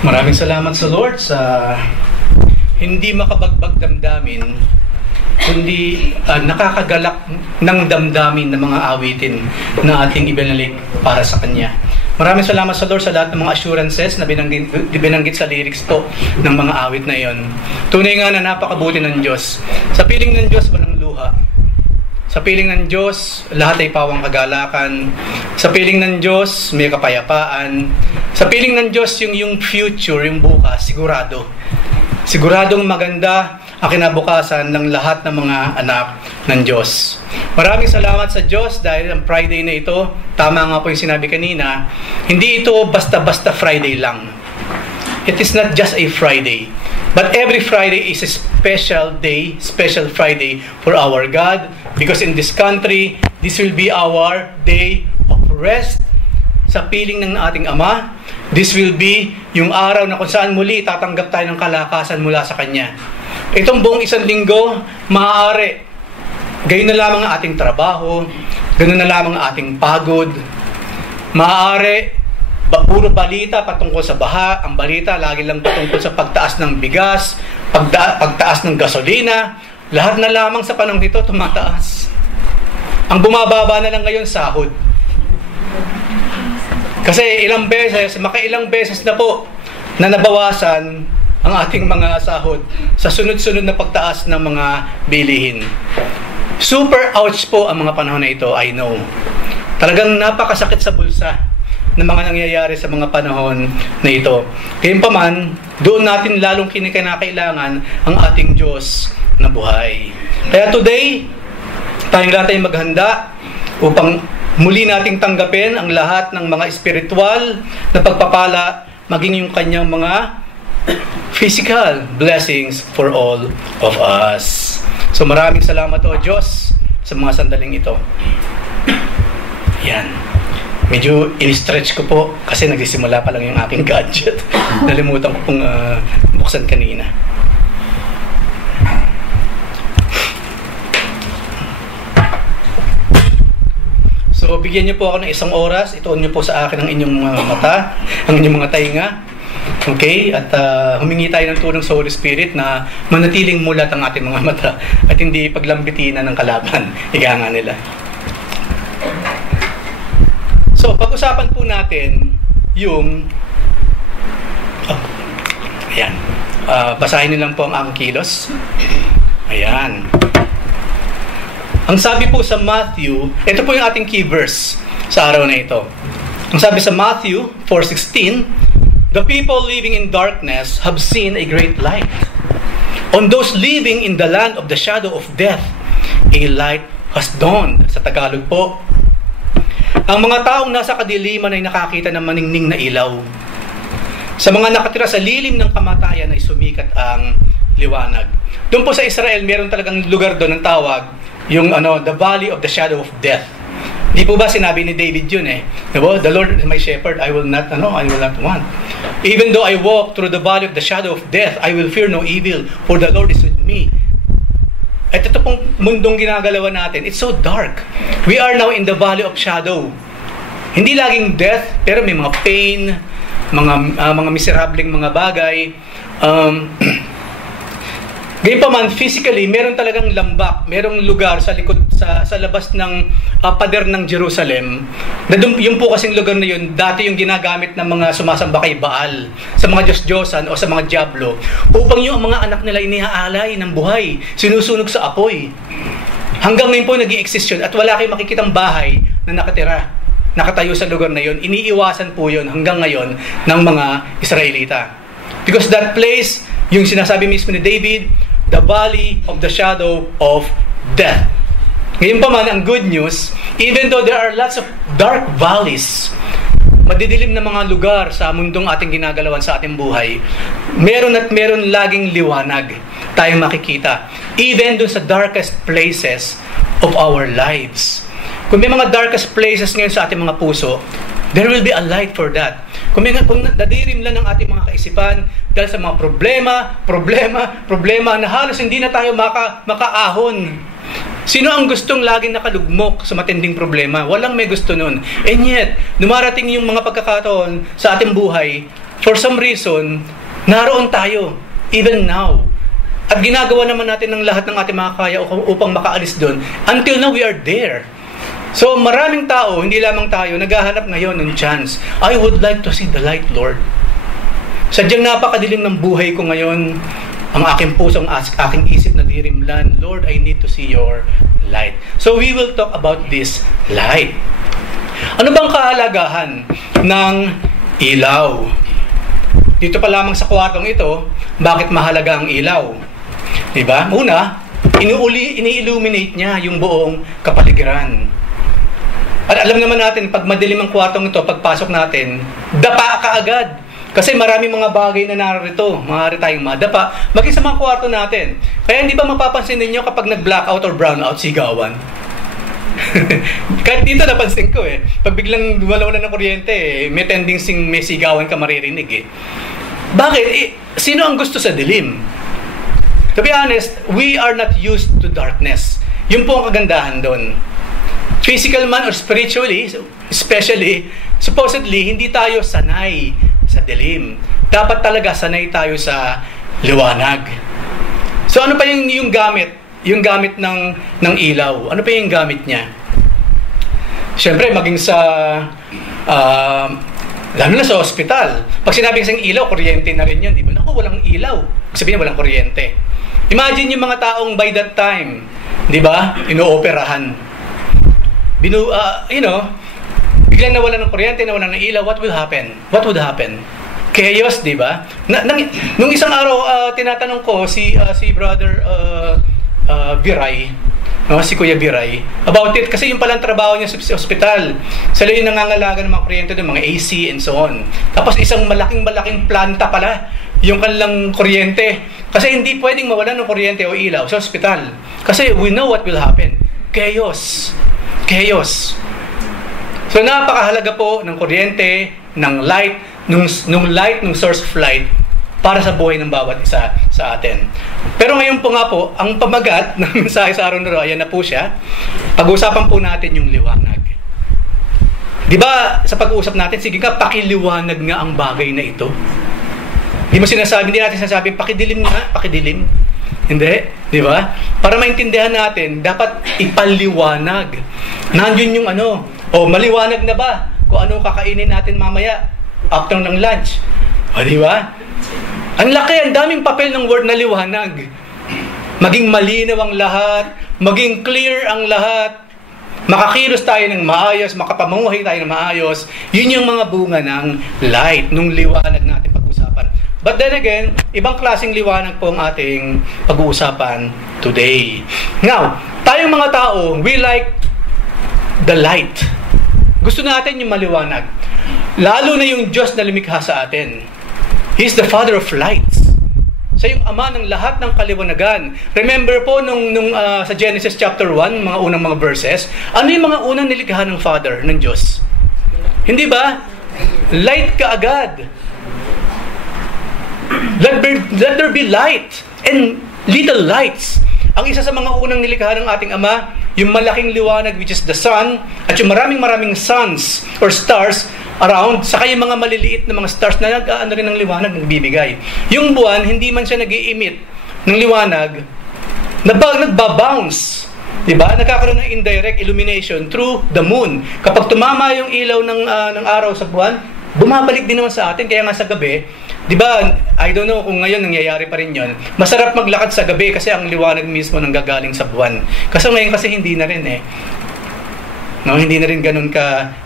Maraming salamat sa Lord sa hindi makabagbag damdamin, kundi nakakagalak ng damdamin ng mga awitin na ating ibinalik para sa Kanya. Maraming salamat sa Lord sa lahat ng mga assurances na binanggit sa lyrics po ng mga awit na iyon. Tunay nga na napakabuti ng Diyos. Sa piling ng Diyos, walang luha. Sa piling ng Diyos, lahat ay pawang kagalakan. Sa piling ng Diyos, may kapayapaan. Sa piling ng Diyos, yung future, yung bukas, sigurado. Siguradong maganda ang kinabukasan ng lahat ng mga anak ng Diyos. Maraming salamat sa Diyos dahil ang Friday na ito, tama nga po yung sinabi kanina, hindi ito basta-basta Friday lang. It is not just a Friday. But every Friday is a special day, special Friday for our God. Because in this country, this will be our day of rest sa piling ng ating Ama. This will be yung araw na kung saan muli tatanggap tayo ng kalakasan mula sa Kanya. Itong buong isang linggo, maaari, gayon na lamang ang ating trabaho, gayon na lamang ang ating pagod. Maaari, puro balita patungkol sa baha, ang balita lagi lang patungkol sa pagtaas ng bigas, pagtaas ng gasolina, lahat na lamang sa panahon ito tumataas. Ang bumababa na lang ngayon, sahod. Kasi makailang beses na po na nabawasan ang ating mga sahod sa sunod-sunod na pagtaas ng mga bilihin. Super ouch po ang mga panahon na ito, I know. Talagang napakasakit sa bulsa ng mga nangyayari sa mga panahon na ito. Gayunpaman, doon natin lalong kinakailangan ang ating Diyos na buhay. Kaya today, tayong lahat ay maghanda upang muli nating tanggapin ang lahat ng mga spiritual na pagpapala, maging yung kanyang mga physical blessings for all of us. So maraming salamat o Diyos sa mga sandaling ito. Yan. Medyo in-stretch ko po kasi nagsisimula pa lang yung aking gadget. Nalimutan ko pong buksan kanina. So, bigyan niyo po ako ng 1 oras. Ituon niyo po sa akin ang inyong mga mata, ang inyong mga tainga. Okay? At humingi tayo ng tulong sa Holy Spirit na manatiling mulat ang ating mga mata at hindi paglambitina ng kalaban. Ika nga nila. So, pag-usapan po natin yung... ayan. Basahin niyo lang po ang aking kilos. Ayan. Ang sabi po sa Matthew, ito po yung ating key verse sa araw na ito. Ang sabi sa Matthew 4:16, "The people living in darkness have seen a great light. On those living in the land of the shadow of death, a light has dawned." Sa Tagalog po, ang mga taong nasa kadiliman ay nakakita ng maningning na ilaw. Sa mga nakatira sa lilim ng kamatayan ay sumikat ang liwanag. Doon po sa Israel, meron talagang lugar doon ng tawag, yung the valley of the shadow of death. Di po ba sinabi ni David yun eh? Diba? The Lord is my shepherd, I will not want. Even though I walk through the valley of the shadow of death, I will fear no evil, for the Lord is with me. At ito pong mundong ginagalawan natin, it's so dark. We are now in the valley of shadow. Hindi laging death, pero may mga pain, mga miserableng mga bagay. Gayunpaman, physically, meron talagang lambak, merong lugar sa likod, sa labas ng pader ng Jerusalem. Na yung po kasing lugar na yun, dati yung ginagamit ng mga sumasamba kay Baal, sa mga Diyos-Diyosan o sa mga Diablo, upang yung mga anak nila inihaalay ng buhay, sinusunog sa apoy. Hanggang ngayon po nag-i-exist yun at wala kayong makikitang bahay na nakatayo sa lugar na yun. Iniiwasan po yun hanggang ngayon ng mga Israelita. Because that place, yung sinasabi mismo ni David, the valley of the shadow of death. Ngayon pa man, ang good news, even though there are lots of dark valleys, madidilim na mga lugar sa mundong ating ginagalawan sa ating buhay, meron at meron laging liwanag tayong makikita. Even doon sa darkest places of our lives. Kung may mga darkest places ngayon sa ating mga puso, there will be a light for that. Kung nadirim lang ng ating mga kaisipan dahil sa mga problema na halos hindi na tayo makaahon. Sino ang gustong laging nakalugmok sa matinding problema? Walang may gusto nun. And yet, dumarating yung mga pagkakataon sa ating buhay for some reason, naroon tayo, even now. At ginagawa naman natin ng lahat ng ating mga kaya upang makaalis doon. Until now, we are there. So, maraming tao, hindi lamang tayo, naghahanap ngayon ng chance. I would like to see the light, Lord. Sadyang napakadilim ng buhay ko ngayon. Ang aking puso, ang aking isip na dirimlan. Lord, I need to see your light. So, we will talk about this light. Ano bang kahalagahan ng ilaw? Dito pa lamang sa kwartong ito, bakit mahalaga ang ilaw? Diba? Una, ini-illuminate niya yung buong kapaligiran. At alam naman natin, pag madilim ang kwartong ito, pagpasok natin, dapa ka agad. Kasi maraming mga bagay na narito, maaari tayong madapa, maging sa mga kwarto natin. Kaya hindi ba mapapansin ninyo kapag nag-blackout or brownout, sigawan? Kahit dito napansin ko pag biglang dumalaw na ng kuryente, may tendency may sigawan ka maririnig Bakit? Sino ang gusto sa dilim? To be honest, we are not used to darkness. Yun po ang kagandahan doon. Physical man or spiritually, especially, supposedly, hindi tayo sanay sa dilim. Dapat talaga sanay tayo sa liwanag. So ano pa yung gamit? Yung gamit ng ilaw. Ano pa yung gamit niya? Siyempre, maging sa lalo na sa ospital. Pag sinabi kasing ilaw, kuryente na rin yun. Di ba? Naku, walang ilaw. Sabihin na walang kuryente. Imagine yung mga taong by that time, di ba? Inooperahan. Biglang nawalan ng kuryente, nawalan ng ilaw, what will happen? What would happen? Chaos, di ba? Nung isang araw, tinatanong ko si Brother Viray, si Kuya Viray, about it, kasi yung palang trabaho niya sa ospital. Sila yung nangangalaga ng mga kuryente doon, mga AC and so on. Tapos isang malaking planta pala yung kanilang kuryente. Kasi hindi pwedeng mawalan ng kuryente o ilaw sa ospital. Kasi we know what will happen. Chaos. So napakahalaga po ng kuryente, ng light, nung source of light para sa buhay ng bawat isa sa atin. Pero ngayon po nga po, ang pamagat ng mensahe sa araw na ito, ayan na po siya. Pag-uusapan po natin yung liwanag. Di ba sa pag-uusap natin, sige nga, pakiliwanag nga ang bagay na ito. Hindi natin sinasabi, pakidilim nga, pakidilim. Hindi, di ba? Para maintindihan natin, dapat ipaliwanag. Nandiyon yung maliwanag na ba kung ano kakainin natin mamaya after ng lunch? O, di ba? Ang laki, ang daming papel ng word na liwanag. Maging malinaw ang lahat, maging clear ang lahat, makakilos tayo ng maayos, makapamuhay tayo ng maayos. Yun yung mga bunga ng light, nung liwanag natin pag-usapan. But then again, ibang klaseng liwanag po ang ating pag-uusapan today. Now, tayong mga tao, we like the light. Gusto natin yung maliwanag. Lalo na yung Diyos na lumikha sa atin. He's the Father of lights. Siya yung Ama ng lahat ng kaliwanagan. Remember po sa Genesis chapter 1, mga unang mga verses, ano yung mga unang nilikha ng Father, ng Diyos? Hindi ba? Light ka agad. Let there be light and little lights. Ang isa sa mga unang nilikha ng ating Ama, yung malaking liwanag which is the sun, at yung maraming suns or stars around, saka yung mga maliliit na mga stars na nag-aano rin ng liwanag, nagbibigay. Yung buwan, hindi man siya nag-i-emit ng liwanag, nagbabounce. Diba? Nagkakaroon ng indirect illumination through the moon. Kapag tumama yung ilaw ng araw sa buwan, bumabalik din naman sa atin. Kaya nga sa gabi, di ba, I don't know kung ngayon nangyayari pa rin yun, masarap maglakad sa gabi kasi ang liwanag mismo nanggagaling sa buwan. Kasi ngayon kasi hindi na rin hindi na rin ganun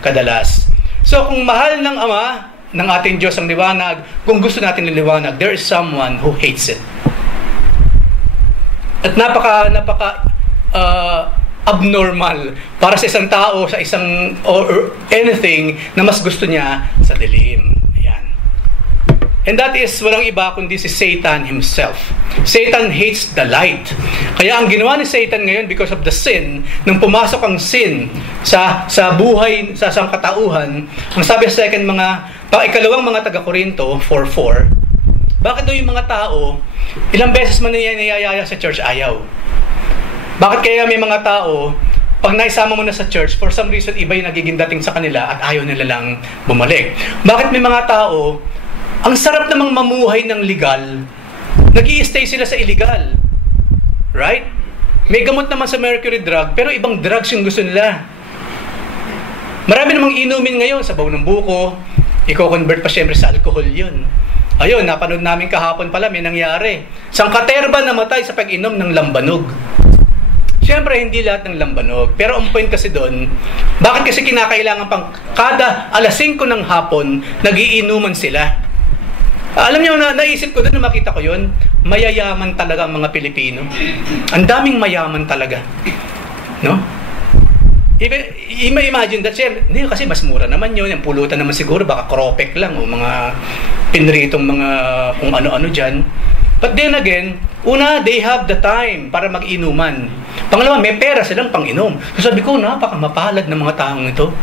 kadalas. So kung mahal ng Ama, ng ating Diyos ang liwanag, kung gusto natin ng liwanag, there is someone who hates it. At napaka abnormal para sa isang tao, sa isang or anything na mas gusto niya sa dilim. Ayan. And that is walang iba kundi si Satan himself. Satan hates the light. Kaya ang ginawa ni Satan ngayon because of the sin, nung pumasok ang sin sa buhay, sa sangkatauhan, ang sabi sa ikalawang mga taga-Korinto 4:4, bakit daw yung mga tao, ilang beses man niyayaya sa church, ayaw? Bakit kaya may mga tao, pag naisama mo na sa church, for some reason, iba yung nagiging dating sa kanila at ayaw nila lang bumalik? Bakit may mga tao, Ang sarap namang mamuhay ng legal, nag-i-stay sila sa illegal. Right? May gamot naman sa mercury drug, pero ibang drugs yung gusto nila. Marami namang inumin ngayon, sabaw ng buko, i-convert pa syempre sa alcohol yun. Ayun, napanood namin kahapon pala, may nangyari. Isang katerba namatay sa pag-inom ng lambanog. Siyempre, hindi lahat ng lambanog. Pero ang point kasi doon, bakit kasi kinakailangan pang kada alas 5 ng hapon, nagiinuman sila? Alam niyo, naisip ko doon, makita ko yun, mayayaman talaga ang mga Pilipino. Ang daming mayaman talaga. No? Imagine that, hindi kasi mas mura naman yun, yung pulutan naman siguro, baka kropek lang, o mga pinritong mga kung ano-ano dyan. But then again, una, they have the time para mag-inuman. Pangalawa, may pera silang pang-inom. So sabi ko, napakamapalad ng mga taong ito.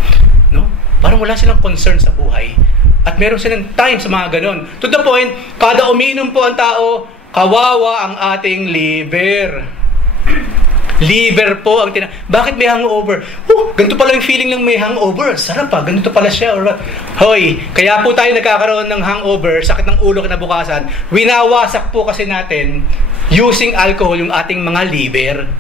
No? Parang wala silang concern sa buhay. At meron silang time sa mga ganon. To the point, kada umiinom po ang tao, kawawa ang ating liver. Liver po ang Bakit may hangover? Ganito pala yung feeling ng may hangover. Sarap pa, ganito pala siya. Hoy, kaya po tayo nagkakaroon ng hangover, sakit ng ulo kinabukasan. Winawasak po kasi natin using alcohol yung ating mga liver.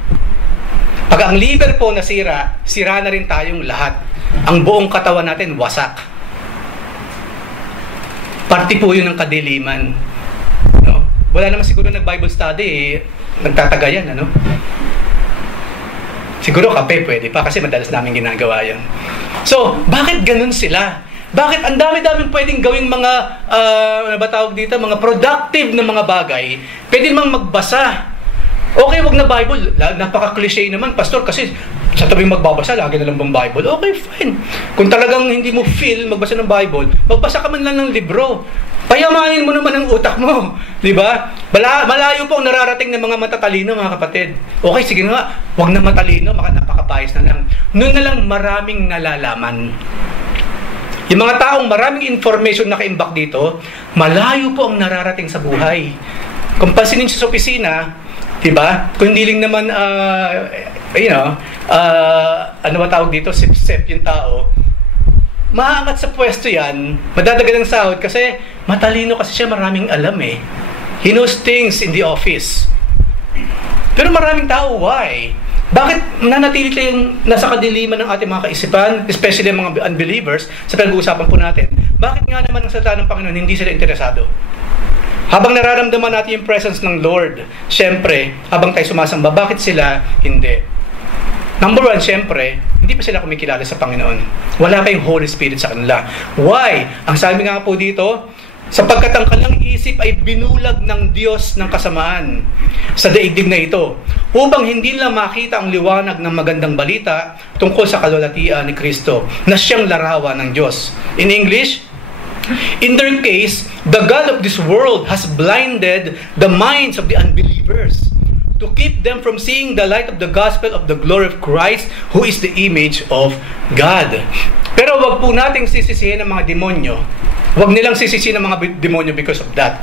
Pag ang liver po nasira, sira na rin tayong lahat. Ang buong katawan natin wasak. Party po yun ng kadiliman. No? Wala naman siguro nag-Bible study, nagtatagayan, ano? Siguro kape pwede pa kasi madalas namin ginagawa yan. So, bakit ganun sila? Bakit ang dami-daming pwedeng gawing mga, ano ba tawag dito, mga productive na mga bagay, pwede namang magbasa. Okay, wag na Bible. Napaka-cliche naman, pastor, kasi sa tabing magbabasa, lagi na lang bang Bible? Okay, fine. Kung talagang hindi mo feel magbasa ng Bible, magbasa ka man lang ng libro. Payamanin mo naman ang utak mo. Di ba? Malayo po ang nararating ng mga matatalino, mga kapatid. Okay, sige nga, wag na matalino, napakapayas na lang. Noon na lang maraming nalalaman. Yung mga taong maraming information na kaimbak dito, malayo po ang nararating sa buhay. Kung pansinin siya sa opisina, diba? Kung hindi lang naman, ano ba tawag dito, sip-sip yung tao, maangat sa pwesto yan, madadagan ng sahod kasi matalino kasi siya, maraming alam eh. He knows things in the office. Pero maraming tao, why? Bakit nanatili tayong nasa kadiliman ng ating mga kaisipan, especially ang mga unbelievers, sa pinag-uusapan po natin? Bakit nga naman ang salita ng Panginoon, hindi sila interesado? Habang nararamdaman natin yung presence ng Lord, syempre, habang tayo sumasamba, bakit sila hindi? Number one, syempre, hindi pa sila kumikilala sa Panginoon. Wala pa yung Holy Spirit sa kanila. Why? Ang sabi nga po dito, sapagkat ang kanilang isip ay binulag ng Diyos ng kasamaan sa daigdig na ito, upang hindi nila makita ang liwanag ng magandang balita tungkol sa kalwalhatian ni Kristo, na siyang larawan ng Diyos. In English, in their case, the God of this world has blinded the minds of the unbelievers to keep them from seeing the light of the gospel of the glory of Christ, who is the image of God. Pero wag po nating sisisihin ang mga demonyo. Wag nilang sisisihin ang mga demonyo because of that.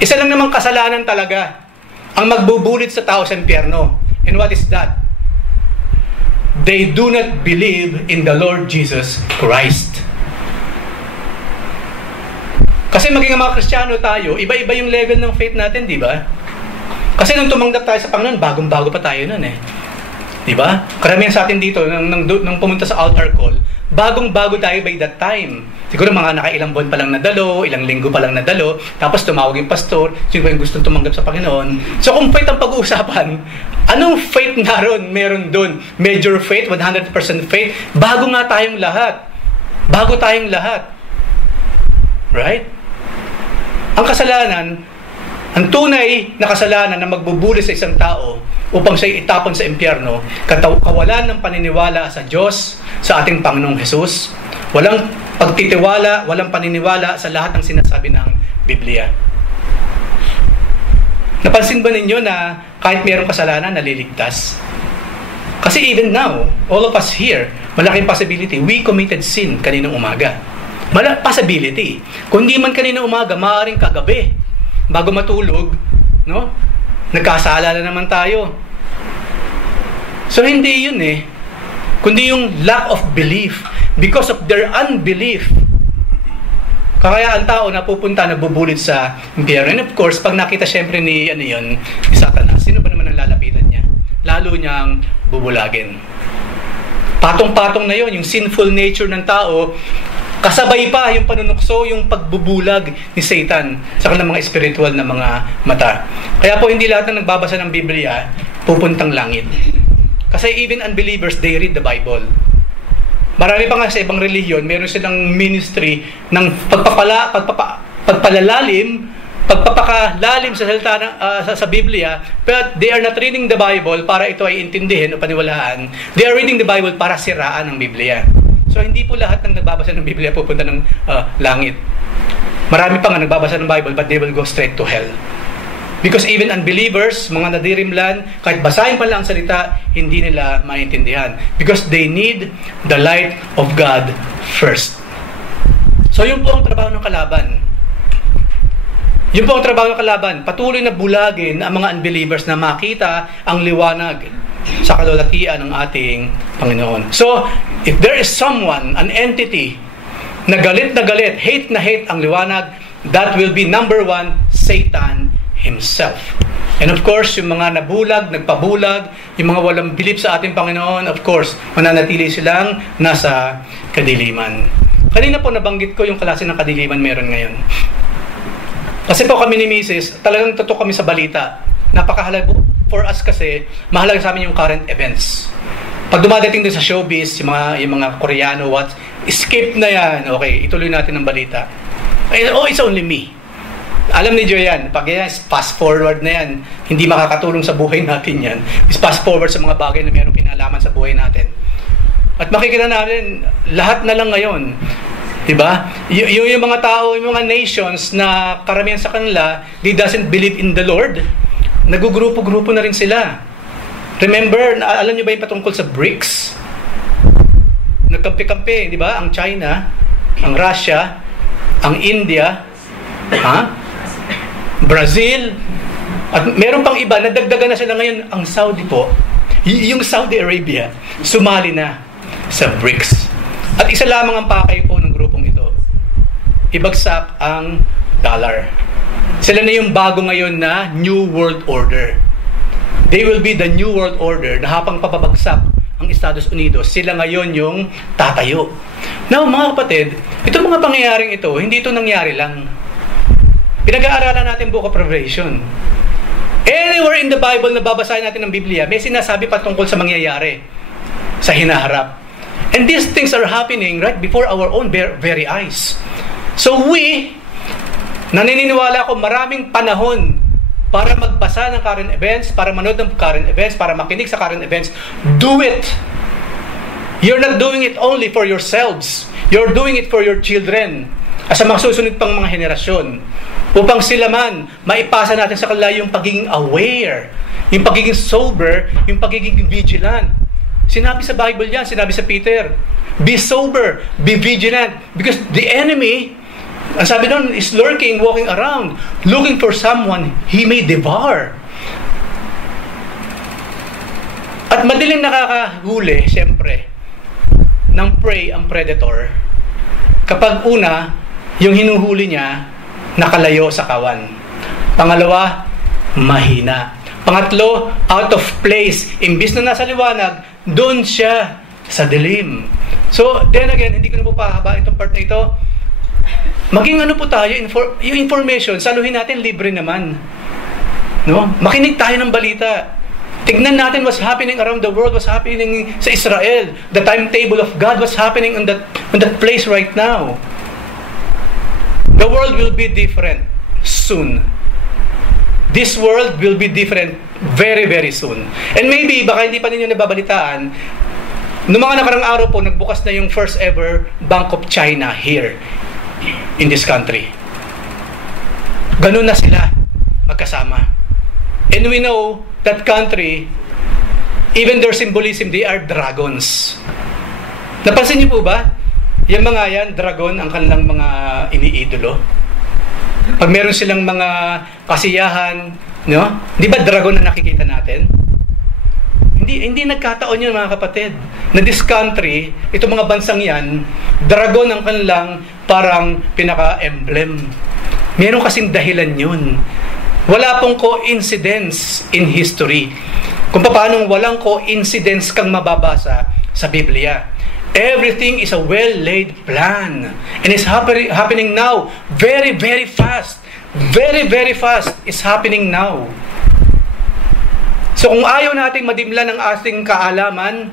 Isa lang namang kasalanan talaga ang magbubulit sa tao sa impyerno. And what is that? They do not believe in the Lord Jesus Christ. Kasi maging mga Kristiyano tayo, iba-iba yung level ng faith natin, di ba? Kasi nung tumanggap tayo sa Panginoon, bagong-bago pa tayo nun eh. Di ba? Karamihan sa atin dito, nung pumunta sa altar call, bagong-bago tayo by that time. Siguro mga nakailang buwan pa lang nadalo, ilang linggo pa lang nadalo, tapos tumawag yung pastor, sino ba yung gustong tumanggap sa Panginoon? So kung faith ang pag-uusapan, anong faith naroon meron doon? Major faith, 100% faith, bago nga tayong lahat. Bago tayong lahat. Right? Ang kasalanan, ang tunay na kasalanan na magbubuli sa isang tao upang siya itapon sa impyerno, kawalan ng paniniwala sa Diyos, sa ating Panginoong Jesus, walang pagtitiwala, walang paniniwala sa lahat ng sinasabi ng Biblia. Napansin ba ninyo na kahit mayroong kasalanan, naliligtas? Kasi even now, all of us here, malaking possibility, we committed sin kaninang umaga. Possibility. Kung di man kaninang umaga, maaaring kagabi, bago matulog, no? Nagkasala na naman tayo. So hindi yun eh. Kundi yung lack of belief. Because of their unbelief. Kaya ang tao na pupunta, nagbubulit sa impyerno. And of course, pag nakita syempre ni Satanas, sino ba naman ang lalapitan niya? Lalo niyang bubulagin. Patong-patong na yon, yung sinful nature ng tao, kasabay pa yung panunukso, yung pagbubulag ni Satan sa kanilang mga spiritual na mga mata. Kaya po hindi lahat ng nagbabasa ng Biblia pupuntang langit. Kasi even unbelievers, they read the Bible. Marami pa nga sa ibang relihiyon, meron silang ministry ng pagpapakalalim sa salita sa Biblia, but they are not reading the Bible para ito ay intindihin o paniwalaan. They are reading the Bible para siraan ang Biblia. So hindi po lahat ng nagbabasa ng Biblia pupunta ng langit. Marami pa nga nagbabasa ng Bible but they will go straight to hell. Because even unbelievers, mga nadirimlan, kahit basahin pa lang ang salita, hindi nila maintindihan. Because they need the light of God first. So yun po ang trabaho ng kalaban. Yun po ang trabaho ng kalaban. Patuloy na bulagin ang mga unbelievers na makita ang liwanag sa kalulatian ng ating Panginoon. So, if there is someone, an entity, na galit, hate na hate ang liwanag, that will be number one, Satan himself. And of course, yung mga nabulag, nagpabulag, yung mga walang bilib sa ating Panginoon, of course, mananatili silang nasa kadiliman. Kanina po nabanggit ko yung klase ng kadiliman meron ngayon. Kasi po kami ni Mrs., talagang totoo kami sa balita. Napakahalaga po for us kasi, mahalaga sa amin yung current events. Pag dumadating din sa showbiz, yung mga Koreano, skip na yan. Okay, ituloy natin ang balita. Oh, it's only me. Alam ni Joy yan, pag yan, fast forward na yan, hindi makakatulong sa buhay natin yan. Fast forward sa mga bagay na mayroong kinalaman sa buhay natin. At makikita natin, lahat na lang ngayon. Diba? Yung mga tao, yung mga nations na karamihan sa kanila, they doesn't believe in the Lord, nagugrupo-grupo na rin sila. Remember, alam niyo ba yung patungkol sa BRICS? Nagkampi-kampi, di ba? Ang China, ang Russia, ang India, Brazil, at meron pang iba, nadagdagan na sila ngayon. Ang Saudi po, yung Saudi Arabia, sumali na sa BRICS. At isa lamang ang pakay po ng grupong ito. Ibagsak ang dollar. Sila na yung bago ngayon na New World Order. They will be the New World Order na habang papabagsak ang Estados Unidos, sila ngayon yung tatayo. Now, mga kapatid, itong mga pangyayaring ito, hindi ito nangyari lang. Pinag-aaralan natin Book of Revelation. Anywhere in the Bible na babasahin natin ng Biblia, may sinasabi patungkol sa mangyayari sa hinaharap. And these things are happening right before our own very eyes. So naniniwala ko maraming panahon para magbasa ng current events, para manood ng current events, para makinig sa current events. Do it! You're not doing it only for yourselves. You're doing it for your children. As sa mga susunod pang mga henerasyon. Upang sila man, maipasa natin sa kanila yung pagiging aware, yung pagiging sober, yung pagiging vigilant. Sinabi sa Bible yan, sinabi sa Peter, be sober, be vigilant, because the enemy, ang sabi doon, is lurking, walking around, looking for someone he may devour. At madaling nakakahuli, siyempre, ng prey ang predator, kapag una, yung hinuhuli niya, nakalayo sa kawan. Pangalawa, mahina. Pangatlo, out of place. Imbis na nasa liwanag, doon siya sa dilim. So, then again, hindi ko na po pahaba itong part na ito. Maging ano po tayo, yung information, saluhin natin, libre naman. No? Makinig tayo ng balita. Tignan natin what's happening around the world, what's happening sa Israel, the timetable of God, what's happening on that place right now. The world will be different soon. This world will be different very, very soon. And maybe, baka hindi pa ninyo nababalitaan, noong mga nakarang araw po, nagbukas na yung first ever Bank of China here in this country. Ganun na sila magkasama. And we know that country, even their symbolism, they are dragons. Napansin niyo po ba? Yung mga yan, dragon, ang kanilang mga iniidolo. Pag meron silang mga kasiyahan, no? Di ba dragon na nakikita natin? Hindi nagkataon yun, mga kapatid. Na this country, itong mga bansang yan, dragon ang kanilang parang pinaka-emblem. Meron kasing dahilan yun. Wala pong coincidence in history. Kung paano walang coincidence kang mababasa sa Biblia. Everything is a well-laid plan. And it's happening now. Very, very fast. Very, very fast. It's happening now. So kung ayaw nating madimlan ng ating kaalaman,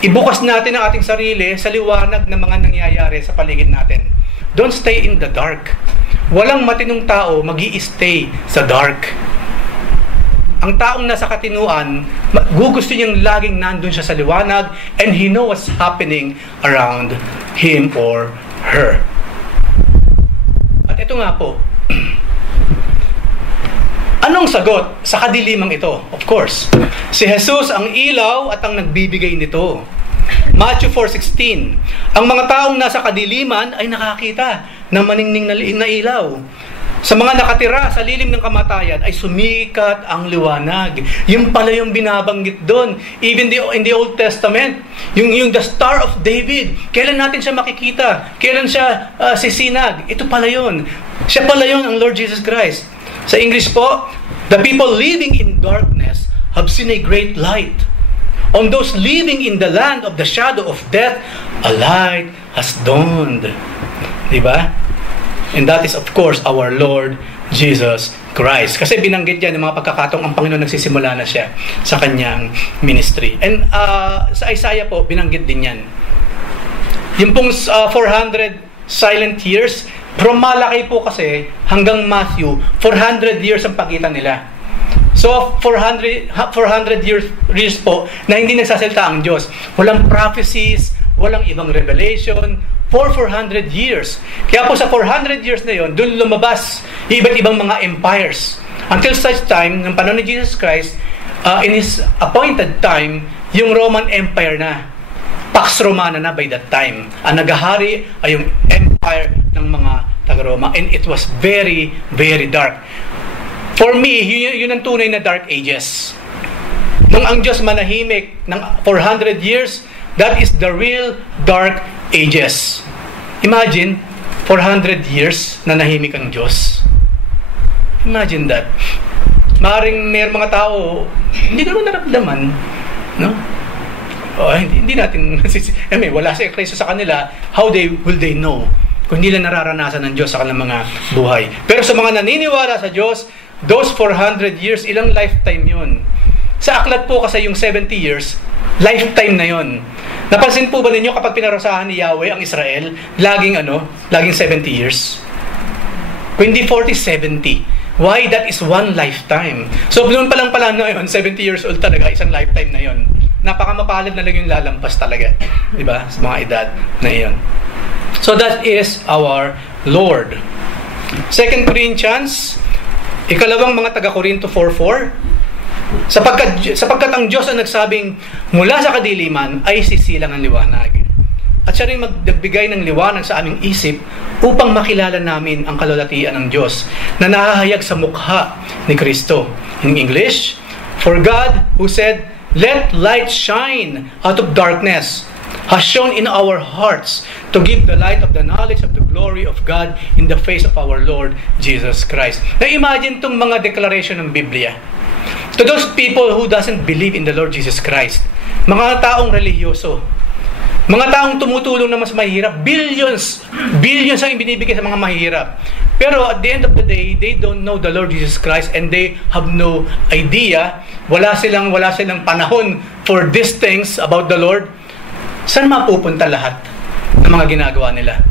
ibukas natin ang ating sarili sa liwanag ng mga nangyayari sa paligid natin. Don't stay in the dark. Walang matinong tao mag-i-stay sa dark. Ang taong nasa katinuan, gusto niyang laging nandun siya sa liwanag and he knows what's happening around him or her. At ito nga po, anong sagot sa kadilimang ito? Of course, si Jesus ang ilaw at ang nagbibigay nito. Matthew 4:16, ang mga taong nasa kadiliman ay nakakita ng maningning na ilaw. Sa mga nakatira sa lilim ng kamatayan ay sumikat ang liwanag. Yung pala yung binabanggit doon. Even in the Old Testament, yung the Star of David, kailan natin siya makikita? Kailan siya sisinag? Ito pala yun. Siya pala yun, ang Lord Jesus Christ. Sa English po, the people living in darkness have seen a great light. On those living in the land of the shadow of death, a light has dawned. Diba? And that is of course our Lord Jesus Christ. Kasi binanggit yan ng mga pagkakataong ang Panginoon nagsisimula na siya sa kanyang ministry. And sa Isaiah po, binanggit din yan. Yung pong 400 silent years, from Malaki po kasi hanggang Matthew, 400 years ang pagitan nila. So 400 years po na hindi nagsasalita ang Diyos. Walang prophecies, walang ibang revelation, for 400 years. Kaya po sa 400 years na yon, doon lumabas iba't ibang mga empires. Until such time, ng panahon ni Jesus Christ, in His appointed time, yung Roman Empire na. Pax Romana na by that time. Ang nagahari ay yung empire ng mga taga-Roma. And it was very, very dark. For me, yun ang tunay na dark ages. Nung ang Diyos manahimik ng 400 years, that is the real dark ages. Imagine, 400 years na nahimik ang Diyos. Imagine that. Maring may mga tao, hindi naman naramdaman, no? Hindi natin, wala si Kristo sa kanila, how will they know? Kung hindi lang nararanasan ng Diyos sa kanilang mga buhay. Pero sa mga naniniwala sa Diyos, those 400 years, ilang lifetime yun? Sa aklat po kasi yung 70 years, lifetime na yon. Napansin po ba ninyo kapag pinarusahan ni Yahweh ang Israel, laging 70 years? Kung hindi 40, 70. Why? That is one lifetime. So, noon pa lang pala na yun, 70 years old talaga, isang lifetime na yon. Napakamapalad na lang yung lalampas talaga. Diba? Sa mga edad na yun. So, that is our Lord. 2 Corinthians, ikalawang mga taga-Korinto 4:4, sapagkat ang Diyos ang nagsabing mula sa kadiliman ay sisilang ang liwanag. At siya rin magbigay ng liwanag sa aming isip upang makilala namin ang kalulatian ng Diyos na nahahayag sa mukha ni Kristo. In English, for God who said, let light shine out of darkness, has shone in our hearts to give the light of the knowledge of the glory of God in the face of our Lord Jesus Christ. Now imagine itong mga declaration ng Biblia. To those people who doesn't believe in the Lord Jesus Christ, mga taong relihiyoso, mga taong tumutulong na mas mahirap, billions ang ibinibigay sa mga mahirap. Pero at the end of the day, they don't know the Lord Jesus Christ and they have no idea, wala silang panahon for these things about the Lord. Saan mapupunta lahat ng mga ginagawa nila?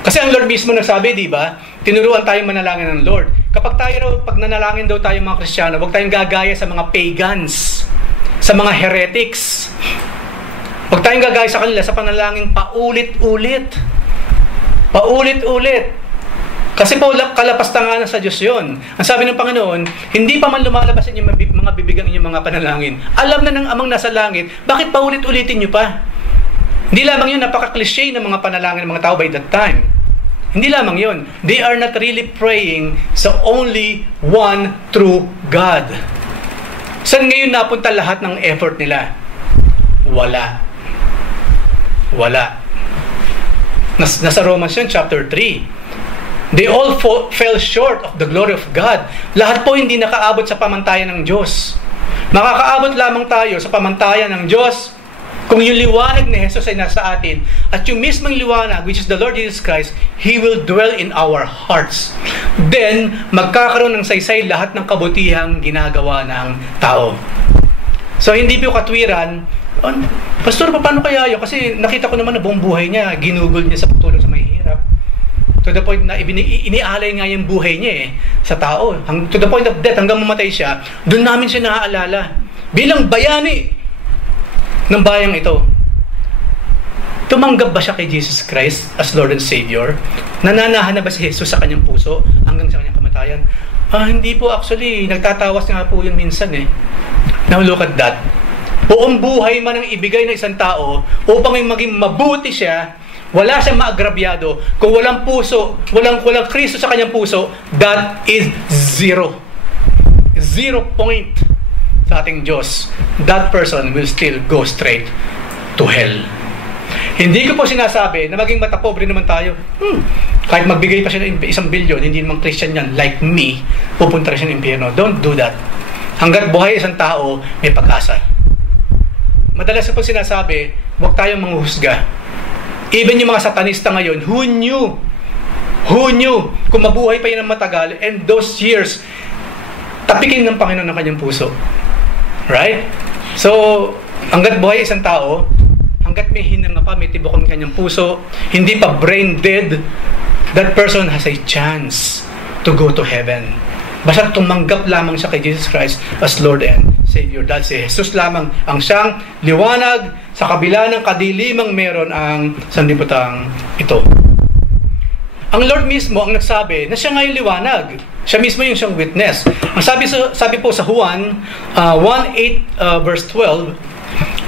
Kasi ang Lord mismo nagsabi, di ba? Tinuruan tayong manalangin ng Lord. Pag nanalangin daw tayo mga Kristiyano, huwag tayong gagaya sa mga pagans, sa mga heretics. Huwag tayong gagaya sa kanila sa panalangin paulit-ulit. Paulit-ulit. Kasi po, kalapastangan sa Diyos yun. Ang sabi ng Panginoon, hindi pa man lumalabas inyong mga bibig ang inyong mga panalangin. Alam na ng Amang nasa langit, bakit paulit-ulitin nyo pa? Hindi lamang yun, napaka-cliche ng mga panalangin ng mga tao by that time. Hindi lamang yun. They are not really praying sa only one true God. Saan ngayon napunta lahat ng effort nila? Wala. Nasa Romans yun, chapter 3. They all fell short of the glory of God. Lahat po hindi nakaabot sa pamantayan ng Diyos. Makakaabot lamang tayo sa pamantayan ng Diyos kung yung liwanag ni Jesus ay nasa atin, at yung mismong liwanag, which is the Lord Jesus Christ, He will dwell in our hearts. Then, magkakaroon ng saysay lahat ng kabutihang ginagawa ng tao. So, hindi po katwiran, Pastor, paano kaya yun? Kasi nakita ko naman na buong buhay niya, ginugol niya sa pagtulong sa mahihirap. To the point na inialay nga yung buhay niya sa tao. To the point of death, hanggang mamatay siya, doon namin siya naaalala. Bilang bayani ng bayang ito. Tumanggap ba siya kay Jesus Christ as Lord and Savior? Nananahan na ba si Jesus sa kanyang puso hanggang sa kanyang kamatayan? Hindi po, actually. Nagtatawas nga po yun minsan Now look at that. Buong buhay man ang ibigay ng isang tao upang maging mabuti siya, wala siyang maagrabyado. Kung walang puso, walang Kristo sa kanyang puso, that is 0. 0 point sa ating Diyos. That person will still go straight to hell. Hindi ko po sinasabi na maging matapobre naman tayo. Kahit magbigay pa siya ng 1 bilyon, hindi naman Christian yan, like me, pupunta rin siya ng impyerno. Don't do that. Hanggat buhay isang tao, may pag-asa. Madalas ko po sinasabi, huwag tayong manghusga. Even yung mga satanista ngayon, who knew kung mabuhay pa yan ng matagal, and those years, tapikin ng Panginoon ng kanyang puso. Right? So, hanggat buhay isang tao, hanggat may hinanga pa, may tibok ng kanyang puso, hindi pa brain dead, that person has a chance to go to heaven. Basta tumanggap lamang siya kay Jesus Christ as Lord and Savior. Dahil si Jesus lamang ang siyang liwanag sa kabila ng kadilimang meron ang sanlibutan ito. Ang Lord mismo ang nagsabi na siya ngayon liwanag. Siya mismo yung siyang witness. Ang sabi po sa Juan 1:8 verse 12,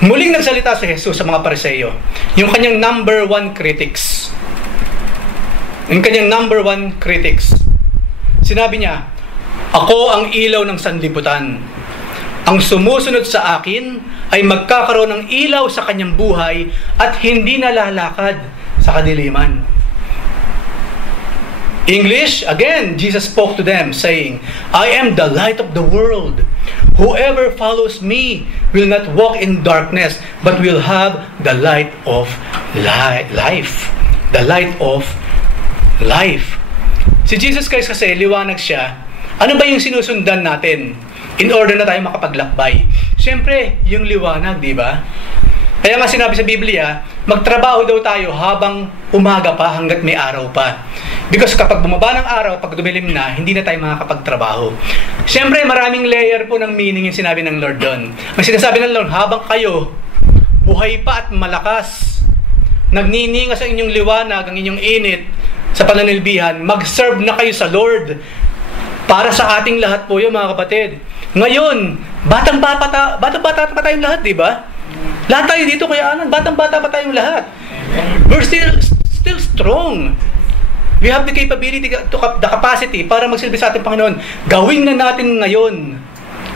muling nagsalita si Jesus sa mga Pariseo, yung kanyang number 1 critics. Sinabi niya, ako ang ilaw ng sanlibutan. Ang sumusunod sa akin ay magkakaroon ng ilaw sa kanyang buhay at hindi nalalakad sa kadiliman. English, again, Jesus spoke to them saying, I am the light of the world. Whoever follows me will not walk in darkness, but will have the light of life. The light of life. Si Jesus Christ kasi, liwanag siya. Ano ba yung sinusundan natin in order na tayo makapaglakbay? Siyempre, yung liwanag, di ba? Kaya nga sinabi sa Biblia, magtrabaho daw tayo habang umaga pa hanggat may araw pa. Because kapag bumaba ng araw, pag dumilim na, hindi na tayo makakapagtrabaho. Siyempre, maraming layer po ng meaning yung sinabi ng Lord doon. Ang sinasabi ng Lord, habang kayo, buhay pa at malakas, nagniningas ang inyong liwanag, ang inyong init sa pananilbihan, mag-serve na kayo sa Lord. Para sa ating lahat po yun, mga kapatid. Ngayon, batang-bata pa tayong lahat, di ba? Lahat tayo dito, kaya batang-bata pa tayong lahat. We're still strong. We have the capability, the capacity para magsilbi sa ating Panginoon. Gawin na natin ngayon.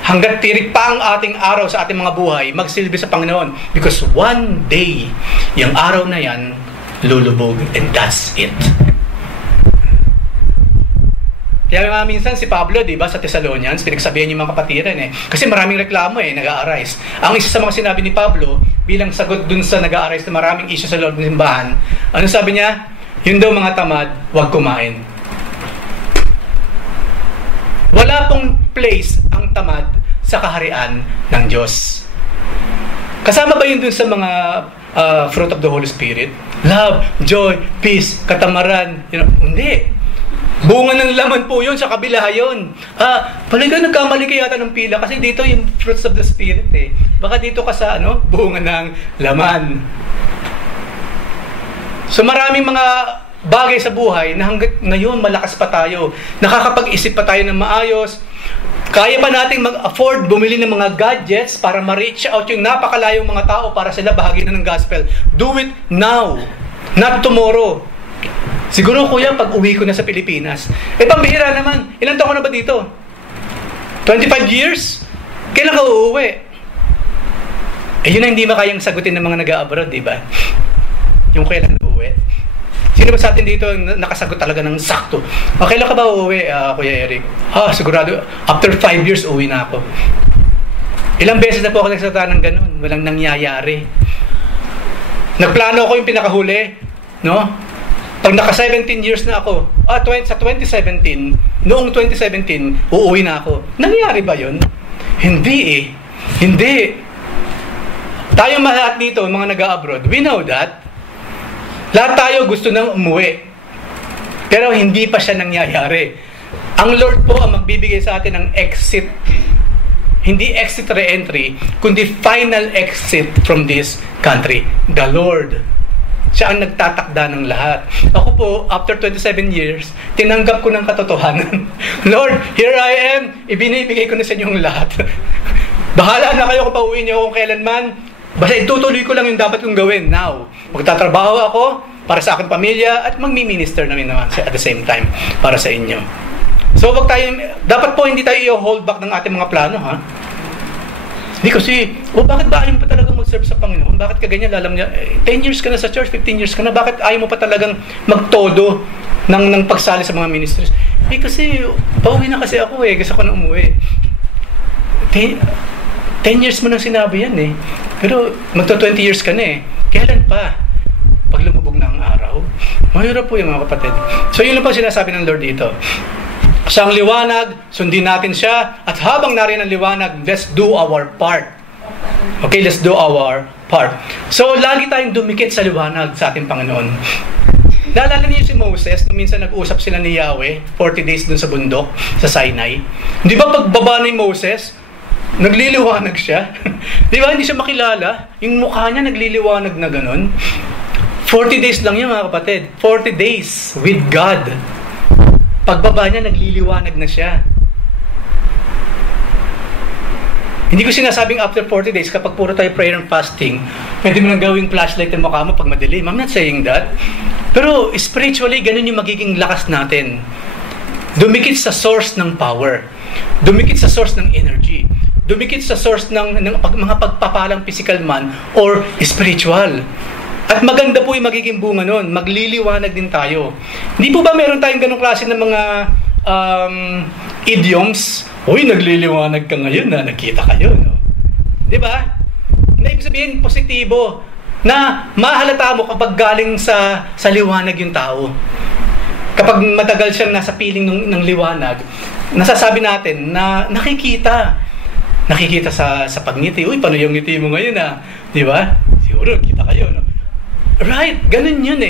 Hanggat tirik pa ang ating araw sa ating mga buhay, magsilbi sa Panginoon. Because one day, yung araw na yan, lulubog, and that's it. Kaya nga minsan si Pablo, di ba, sa Thessalonians, pinagsabihan yung mga kapatiran Kasi maraming reklamo nag-a-arise. Ang isa sa mga sinabi ni Pablo, bilang sagot dun sa nag-a-arise na maraming issue sa loob ng simbahan, ano sabi niya? Yun daw mga tamad, huwag kumain. Wala pong place ang tamad sa kaharian ng Diyos. Kasama ba yun dun sa mga fruit of the Holy Spirit? Love, joy, peace, katamaran. Hindi. Bunga ng laman po yun, sa kabila yun. Paliga nagkamali kayo yata ng pila kasi dito yung fruits of the Spirit Baka dito ka sa bunga ng laman. So maraming mga bagay sa buhay na hanggang ngayon malakas pa tayo. Nakakapag-isip pa tayo ng maayos. Kaya pa nating mag-afford bumili ng mga gadgets para ma-reach out yung napakalayong mga tao para sila bahagi na ng gospel. Do it now, not tomorrow. Siguro kuya, pag uwi ko na sa Pilipinas. Pambihira naman. Ilan taon ko na ba dito? 25 years? Kailan ka uuwi? Yun ang hindi makayang sagutin ng mga nag-a-abroad, di ba? Yung kailan uuwi. Sino ba sa atin dito nakasagot talaga ng sakto? Kailan ka ba uuwi, Kuya Eric? Sigurado, after 5 years, uwi na ako. Ilang beses na po ako nagsalita ng ganun. Walang nangyayari. Nagplano ako yung pinakahuli, no? Pag naka 17 years na ako, sa 2017, noong 2017, uuwi na ako. Nangyari ba yun? Hindi eh. Hindi. Tayong lahat dito, mga nag-abroad, we know that. Lahat tayo gusto nang umuwi. Pero hindi pa siya nangyayari. Ang Lord po ang magbibigay sa atin ng exit. Hindi exit re-entry, kundi final exit from this country. The Lord. Siya ang nagtatakda ng lahat. Ako po, after 27 years, tinanggap ko ng katotohanan. Lord, here I am. Ibinibigay ko na sa inyong lahat. Bahala na kayo kung pauwiin niyo kung kailanman. Basta itutuloy ko lang yung dapat kong gawin now. Magtatrabaho ako para sa aking pamilya at magmi-minister namin naman at the same time para sa inyo. So, dapat po hindi tayo i-hold back ng ating mga plano, ha? Hindi kasi, bakit ba ayaw mo pa talagang mag-serve sa Panginoon? Bakit ka ganyan? Alam niya, 10 years ka na sa church, 15 years ka na, bakit ayaw mo pa talagang magtodo ng pagsali sa mga ministries? Kasi, pauwi na kasi ako gusto ko na umuwi. 10 years mo nang sinabi yan Pero magto 20 years ka na Kailan pa? Pag lumubog na ang araw. Mahirap po yung mga kapatid. So yun lang po sinasabi ng Lord dito. Sa ang liwanag, sundin natin siya. At habang nariyan ang liwanag, let's do our part. Okay, let's do our part. So lagi tayong dumikit sa liwanag sa ating Panginoon. Naalala niyo si Moses, nung minsan nag-usap sila ni Yahweh, 40 days dun sa bundok, sa Sinai. Di ba pagbaba ni Moses, nagliliwanag siya. Di ba? Hindi siya makilala. Yung mukha niya nagliliwanag na ganun. 40 days lang yan, mga kapatid. 40 days with God. Pagbaba niya, nagliliwanag na siya. Hindi ko sinasabing after 40 days, kapag puro tayo prayer and fasting, pwede mo nang gawing flashlight yung mukha mo pag madilim. I'm not saying that. Pero spiritually, ganun yung magiging lakas natin. Dumikit sa source ng power. Dumikit sa source ng energy. Dumikit sa source ng mga pagpapalang physical man or spiritual. At maganda po yung magiging bunga nun. Magliliwanag din tayo. Hindi po ba meron tayong ganong klase ng mga idioms? Uy, nagliliwanag ka ngayon na nakita kayo. No? Di ba? Na ibig sabihin, positibo. Na mahalata mo kapag galing sa liwanag yung tao. Kapag matagal siyang nasa piling ng liwanag, nasasabi natin na nakikita sa pagngiti. Uy, paano yung ngiti mo ngayon Di ba? Siguro, kita kayo, no? Right, ganun yun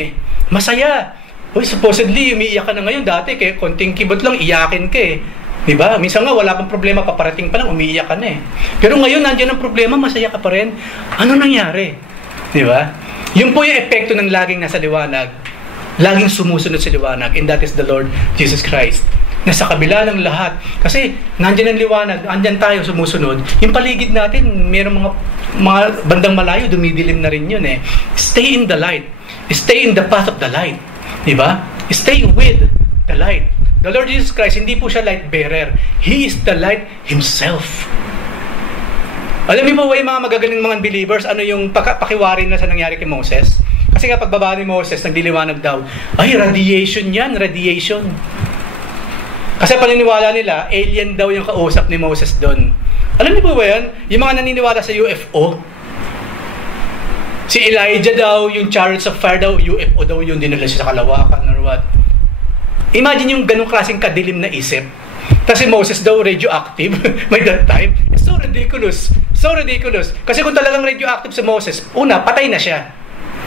Masaya. Uy, supposedly, umiiyak ka na ngayon. Dati, konting kibot lang, iyakin ka Di ba? Minsan nga, wala pang problema, paparating pa lang, umiiyak ka na Pero ngayon, nandiyan ang problema, masaya ka pa rin. Ano nangyari? Di ba? Yun po yung epekto ng laging nasa liwanag. Laging sumusunod sa liwanag. And that is the Lord Jesus Christ. Nasa kabila ng lahat. Kasi, nandiyan ang liwanag, andyan tayo, sumusunod. Yung paligid natin, mayroong mga bandang malayo, dumidilim na rin yun Stay in the light. Stay in the path of the light. Diba? Stay with the light. The Lord Jesus Christ, hindi po siya light bearer. He is the light Himself. Alam niyo po ba yung mga magagaling mga believers, ano yung pakiwarin na sa nangyari kay Moses? Kasi nga pagbaba ni Moses, nagliliwanag daw, ay, radiation yan, radiation. Kasi paniniwala nila, alien daw yung kausap ni Moses doon. Alam niyo po ba yan? Yung mga naniniwala sa UFO, si Elijah daw, yung chariots of fire daw, UFO daw yung dinala siya sa kalawakan or what. Imagine yung ganong klaseng kadilim na isip. Kasi Moses daw radioactive by that time. It's so ridiculous. So ridiculous. Kasi kung talagang radioactive si Moses, una, patay na siya.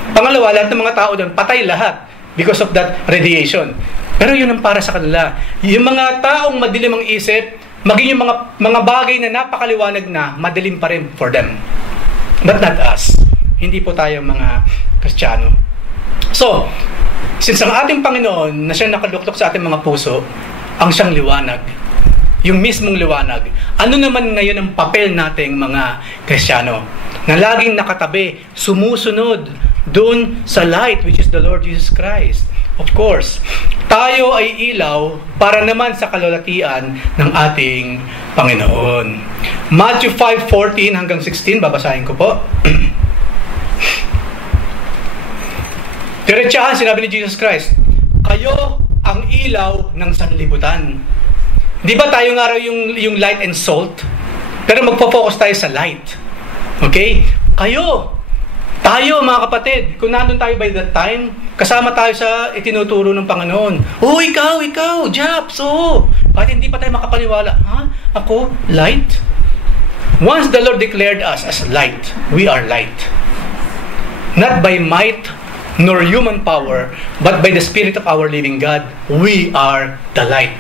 Pangalawa, lahat ng mga tao doon, patay lahat because of that radiation. Pero yun ang para sa kanila. Yung mga taong madilim ang isip, maging yung mga bagay na napakaliwanag na, madilim pa rin for them. But not us. Hindi po tayo mga Kristiyano. So, since ang ating Panginoon na siyang nakaluklok sa ating mga puso, ang siyang liwanag, yung mismong liwanag, ano naman ngayon ang papel nating mga Kristiyano? Na laging nakatabi, sumusunod doon sa light, which is the Lord Jesus Christ. Of course, tayo ay ilaw para naman sa kalulatian ng ating Panginoon. Matthew 5:14 hanggang 16, babasahin ko po. Diretsahan, sinabi ni Jesus Christ, kayo ang ilaw ng sanlibutan. Di ba tayo nga raw yung light and salt? Pero magpo-focus tayo sa light. Okay? Tayo mga kapatid, kung nandun tayo by that time, kasama tayo sa itinuturo ng Panginoon. Oh, ikaw, Japs, oh. Bakit hindi pa tayo makapaniwala? Ha? Ako, light? Once the Lord declared us as light, we are light. Not by might nor human power, but by the Spirit of our living God, we are the light.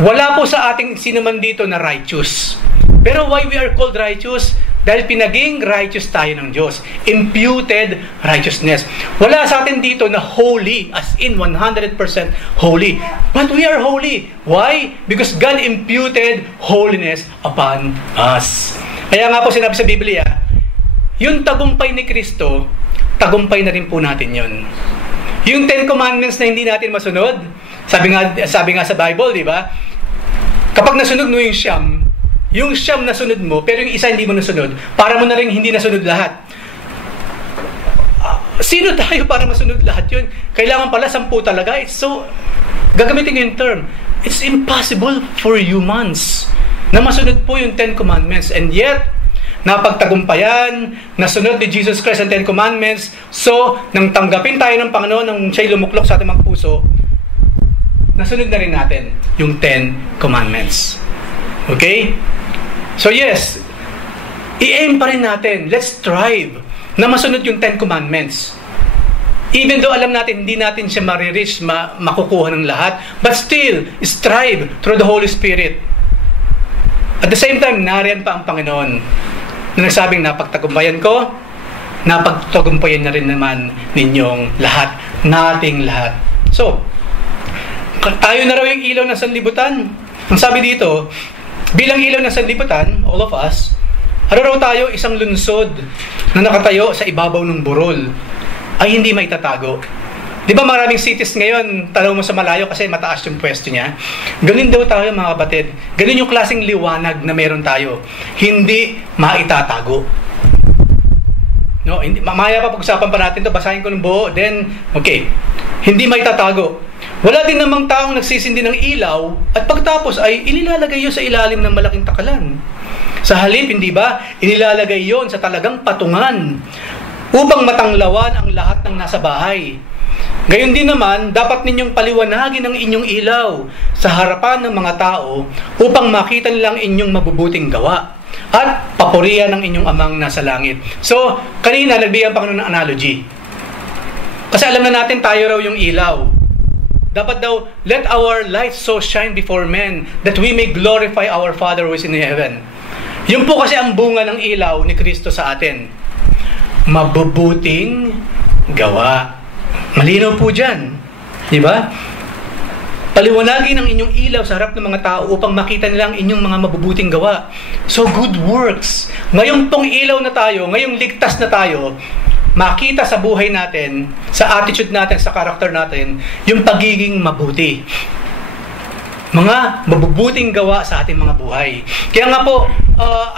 Wala po sa ating sinuman dito na righteous. Pero why we are called righteous? Dahil pinaging righteous tayo ng Diyos. Imputed righteousness. Wala sa atin dito na holy, as in 100% holy. But we are holy. Why? Because God imputed holiness upon us. Kaya nga po sinabi sa Biblia, yung tagumpay ni Kristo, tagumpay na rin po natin yun. Yung 10 Commandments na hindi natin masunod, sabi nga sa Bible, di ba? Kapag nasunod mo yung siyam nasunod mo, pero yung isa hindi mo nasunod, para mo na rin hindi nasunod lahat. Sino tayo para masunod lahat yun? Kailangan pala 10 talaga. Gagamitin ko yung term, it's impossible for humans na masunod po yung 10 Commandments. And yet, napagtagumpayan, nasunod ni Jesus Christ ang 10 Commandments. So, nang tanggapin tayo ng Panginoon, nang siya'y lumuklok sa ating mga puso, nasunod na rin natin yung 10 Commandments. Okay? So yes, i-aim pa rin natin. Let's strive na masunod yung 10 Commandments. Even though alam natin, hindi natin siya marireach, makukuha ng lahat, but still, strive through the Holy Spirit. At the same time, nariyan pa ang Panginoon na nagsabing, napagtagumpayan ko, napagtagumpayan na rin naman ninyong lahat, nating lahat. So, tayo na raw yung ilaw ng sanlibutan. Ang sabi dito, bilang ilaw ng sanlibutan, all of us, ano raw tayo, isang lunsod na nakatayo sa ibabaw ng burol ay hindi maitatago. Di ba maraming cities ngayon, tanaw mo sa malayo kasi mataas yung pwesto niya? Ganun daw tayo mga kapatid. Ganun yung klaseng liwanag na meron tayo. Hindi maitatago. No, mamaya pa pag-usapan pa natin to, basahin ko ng buo, then, okay. Hindi maitatago. Wala din namang taong nagsisindi ng ilaw at pagtapos ay inilalagay yun sa ilalim ng malaking takalan. Sa halip, hindi ba? Inilalagay yun sa talagang patungan upang matanglawan ang lahat ng nasa bahay. Gayon din naman, dapat ninyong paliwanagin ang inyong ilaw sa harapan ng mga tao upang makita nilang inyong mabubuting gawa at papurihan ng inyong amang nasa langit. So, kanina nagbigyan pa ng analogy. Kasi alam na natin tayo raw yung ilaw. Dapat daw, let our light so shine before men that we may glorify our Father who is in heaven. Yun po kasi ang bunga ng ilaw ni Kristo sa atin. Mabubuting gawa. Malinaw po dyan. Di ba? Paliwanagin ang inyong ilaw sa harap ng mga tao upang makita nila ang inyong mga mabubuting gawa. So, good works. Ngayong pong ilaw na tayo, ngayong ligtas na tayo, makita sa buhay natin, sa attitude natin, sa character natin, yung pagiging mabuti. Mga mabubuting gawa sa ating mga buhay. Kaya nga po,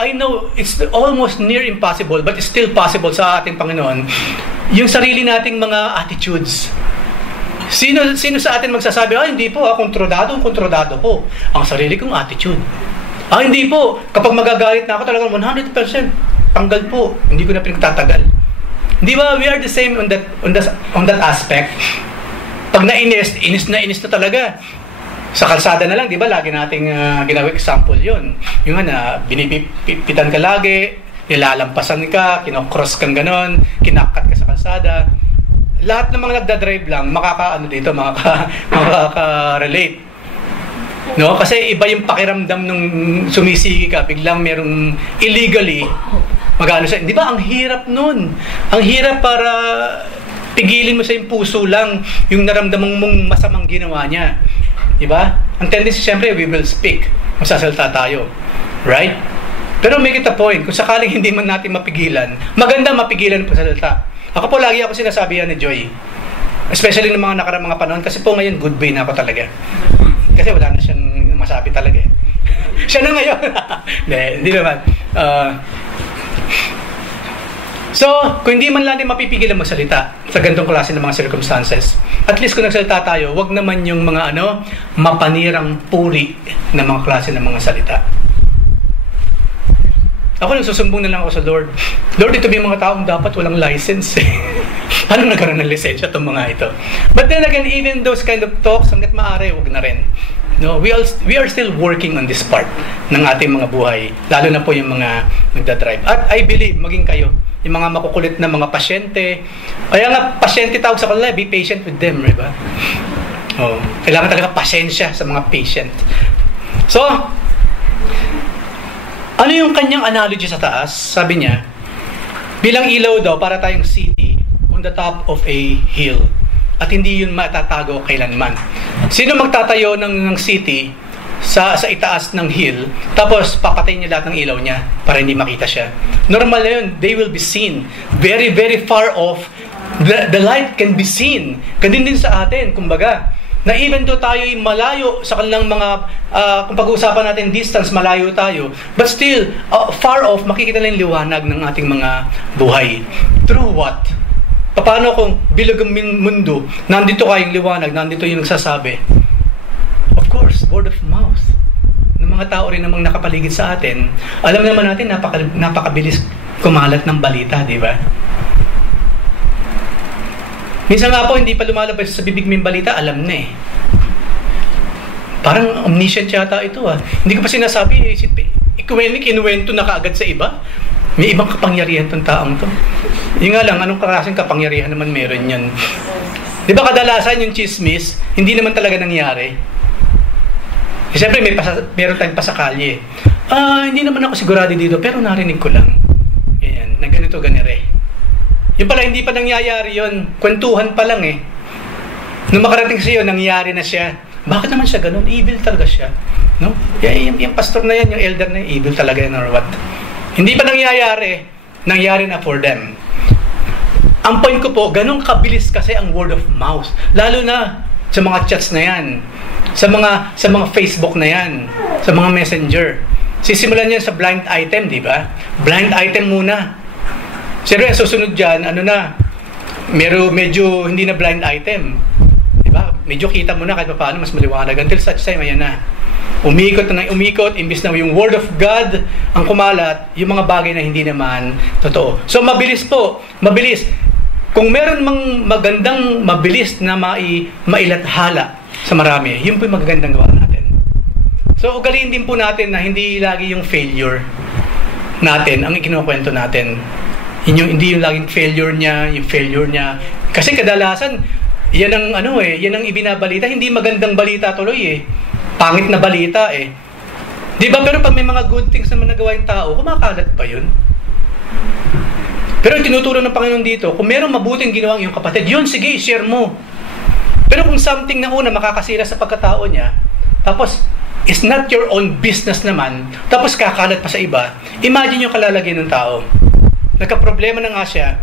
I know it's almost near impossible, but it's still possible sa ating Panginoon, yung sarili nating mga attitudes. Sino sa atin magsasabi, hindi po, kontrodado ko ang sarili kong attitude. Hindi po, kapag magagalit na ako talagang 100%, tanggal po, hindi ko na pinagtatagal. Di ba, we are the same on that aspect. Pag inis na talaga. Sa kalsada na lang, di ba, lagi nating ginawa example yun. Yung binipitan ka lagi, nilalampasan ka, kinocross kang ganon, kinakat ka sa kalsada. Lahat ng mga nagdadrive lang, makaka-relate. No? Kasi iba yung pakiramdam nung sumisigi ka, biglang merong illegally, di ba, ang hirap nun. Ang hirap para pigilin mo sa yung puso lang yung naramdaman mong masamang ginawa niya. Di ba? Ang tendency, siyempre, we will speak. Magsasalita tayo. Right? Pero make it a point, kung sakaling hindi man natin mapigilan, maganda mapigilan po salita. Ako po, lagi ako sinasabi yan ni Joy. Especially ng mga nakarang mga panahon, kasi po ngayon, good boy na ako talaga. Kasi wala na siyang masabi talaga. Siya na ngayon. Hindi naman. So, kung hindi man natin mapipigil ang magsalita sa ganitong klase ng mga circumstances, at least kung nagsalita tayo, wag naman yung mga mapanirang puri na mga klase ng mga salita. Ako nagsusumbong na lang ako sa Lord. Lord, ito may mga taong dapat walang license. Paano nagkaroon ng lisensya itong mga ito? But then again, even those kind of talks, hanggat maaari, wag na rin. No, we are still working on this part ng ating mga buhay, lalo na po yung mga nagdadrive. At I believe, maging kayo, yung mga makukulit na mga pasyente, kaya nga, pasyente tawag sa kanila, be patient with them, diba? Oh, kailangan talaga pasensya sa mga patient. So, ano yung kanyang analogy sa taas? Sabi niya, bilang ilaw daw, para tayong city on the top of a hill. At hindi yun matatago kailanman. Sino magtatayo ng city sa itaas ng hill, tapos papatayin niya lahat ng ilaw niya para hindi makita siya? Normal na yun. They will be seen. Very, very far off. The light can be seen. Ganun din sa atin, kumbaga. Na even though tayo ay malayo sa kanilang mga, kung pag-uusapan natin distance, malayo tayo, but still, far off, makikita lang yung liwanag ng ating mga buhay. Through what? Paano kung bilog ang mundo, nandito kayong liwanag, nandito yung nagsasabi? Of course, word of mouth. Ng mga tao rin namang nakapaligid sa atin, alam naman natin, napakabilis kumalat ng balita, di ba? Minsan nga po, hindi pa lumalabas sa bibig mo yung balita, alam na eh. Parang omniscient yata ito ah. Hindi ko pa sinasabi, kinuwento na kaagad sa iba. May ibang kapangyarihan tong taong to. Yung nga lang, anong klaseng kapangyarihan naman meron yan? Di ba kadalasan yung chismis, hindi naman talaga nangyari? Siyempre, meron tayong pasakalye. Hindi naman ako sigurado dito, pero narinig ko lang. Yan, na ganito, ganire. Yung pala, hindi pa nangyayari yun. Kwentuhan pa lang eh. Nung makarating sa iyo, nangyari na siya. Bakit naman siya ganun? Evil talaga siya. No? Yung pastor na yan, yung elder na yan, evil talaga yan or what? Hindi pa nangyayari. Nangyari na for them. Ang point ko po, ganun kabilis kasi ang word of mouth. Lalo na sa mga chats na yan. Sa mga Facebook na yan. Sa mga messenger. Sisimulan yan sa blind item, di ba? Blind item muna. Siyempre, susunod dyan, medyo hindi na blind item. Diba? Medyo kita mo na kahit paano, mas maliwanag. Until such time, ayan na. Umikot, imbis na yung word of God ang kumalat, yung mga bagay na hindi naman totoo. So, mabilis po. Mabilis. Kung meron mang magandang mabilis na mailathala sa marami, yun po yung magagandang gawa natin. So, ugaliin din po natin na hindi lagi yung failure natin ang ikinukwento natin. Hindi yung laging failure niya. Kasi kadalasan, yan ang ibinabalita. Hindi magandang balita tuloy eh. Pangit na balita eh. Di ba? Pero pag may mga good things naman nagawa yung tao, kumakalat pa yun. Pero yung tinuturo ng Panginoon dito, kung meron mabuting ginawa ang iyong kapatid, yun, sige, share mo. Pero kung something na una makakasira sa pagkatao niya, tapos, it's not your own business naman, tapos kakalat pa sa iba, imagine yung kalalagyan ng tao. Nagka-problema na nga siya,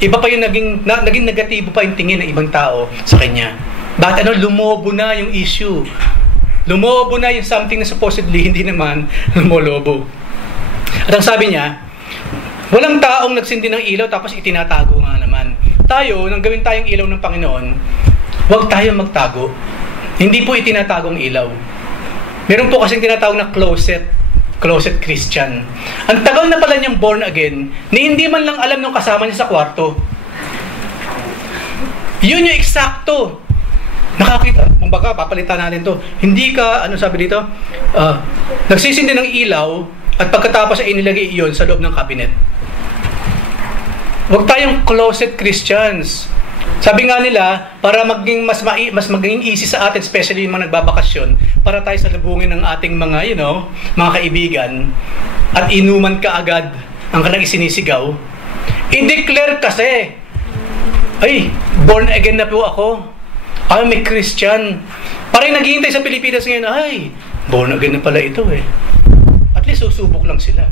iba pa yung naging negatibo pa yung tingin ng ibang tao sa kanya. Bakit lumobo na yung issue. Lumobo na yung something na supposedly hindi naman lumolobo. At ang sabi niya, walang taong nagsindi ng ilaw tapos itinatago nga naman. Tayo, nang gawin tayong ilaw ng Panginoon, huwag tayo magtago. Hindi po itinatago ang ilaw. Meron po kasing tinatawag na closet Christian. Ang tagal na pala niyang born again, na hindi man lang alam nung kasama niya sa kwarto. Yun yung eksakto. Nakakita, kumbaga, papalitan natin to. Hindi ka, sabi dito, nagsisindi ng ilaw, at pagkatapos ay inilagay iyon sa loob ng cabinet. Huwag tayong closet Christians. Sabi nga nila, para maging mas maging easy sa atin, especially yung mga nagbabakasyon, para tayo sa lubungin ng ating mga, mga kaibigan, at inuman ka agad ang kanang isinisigaw, i-declare kasi, ay, born again na po ako. Ay, may Christian. Parang naghihintay sa Pilipinas ngayon, ay, born again na pala ito eh. At least susubok lang sila.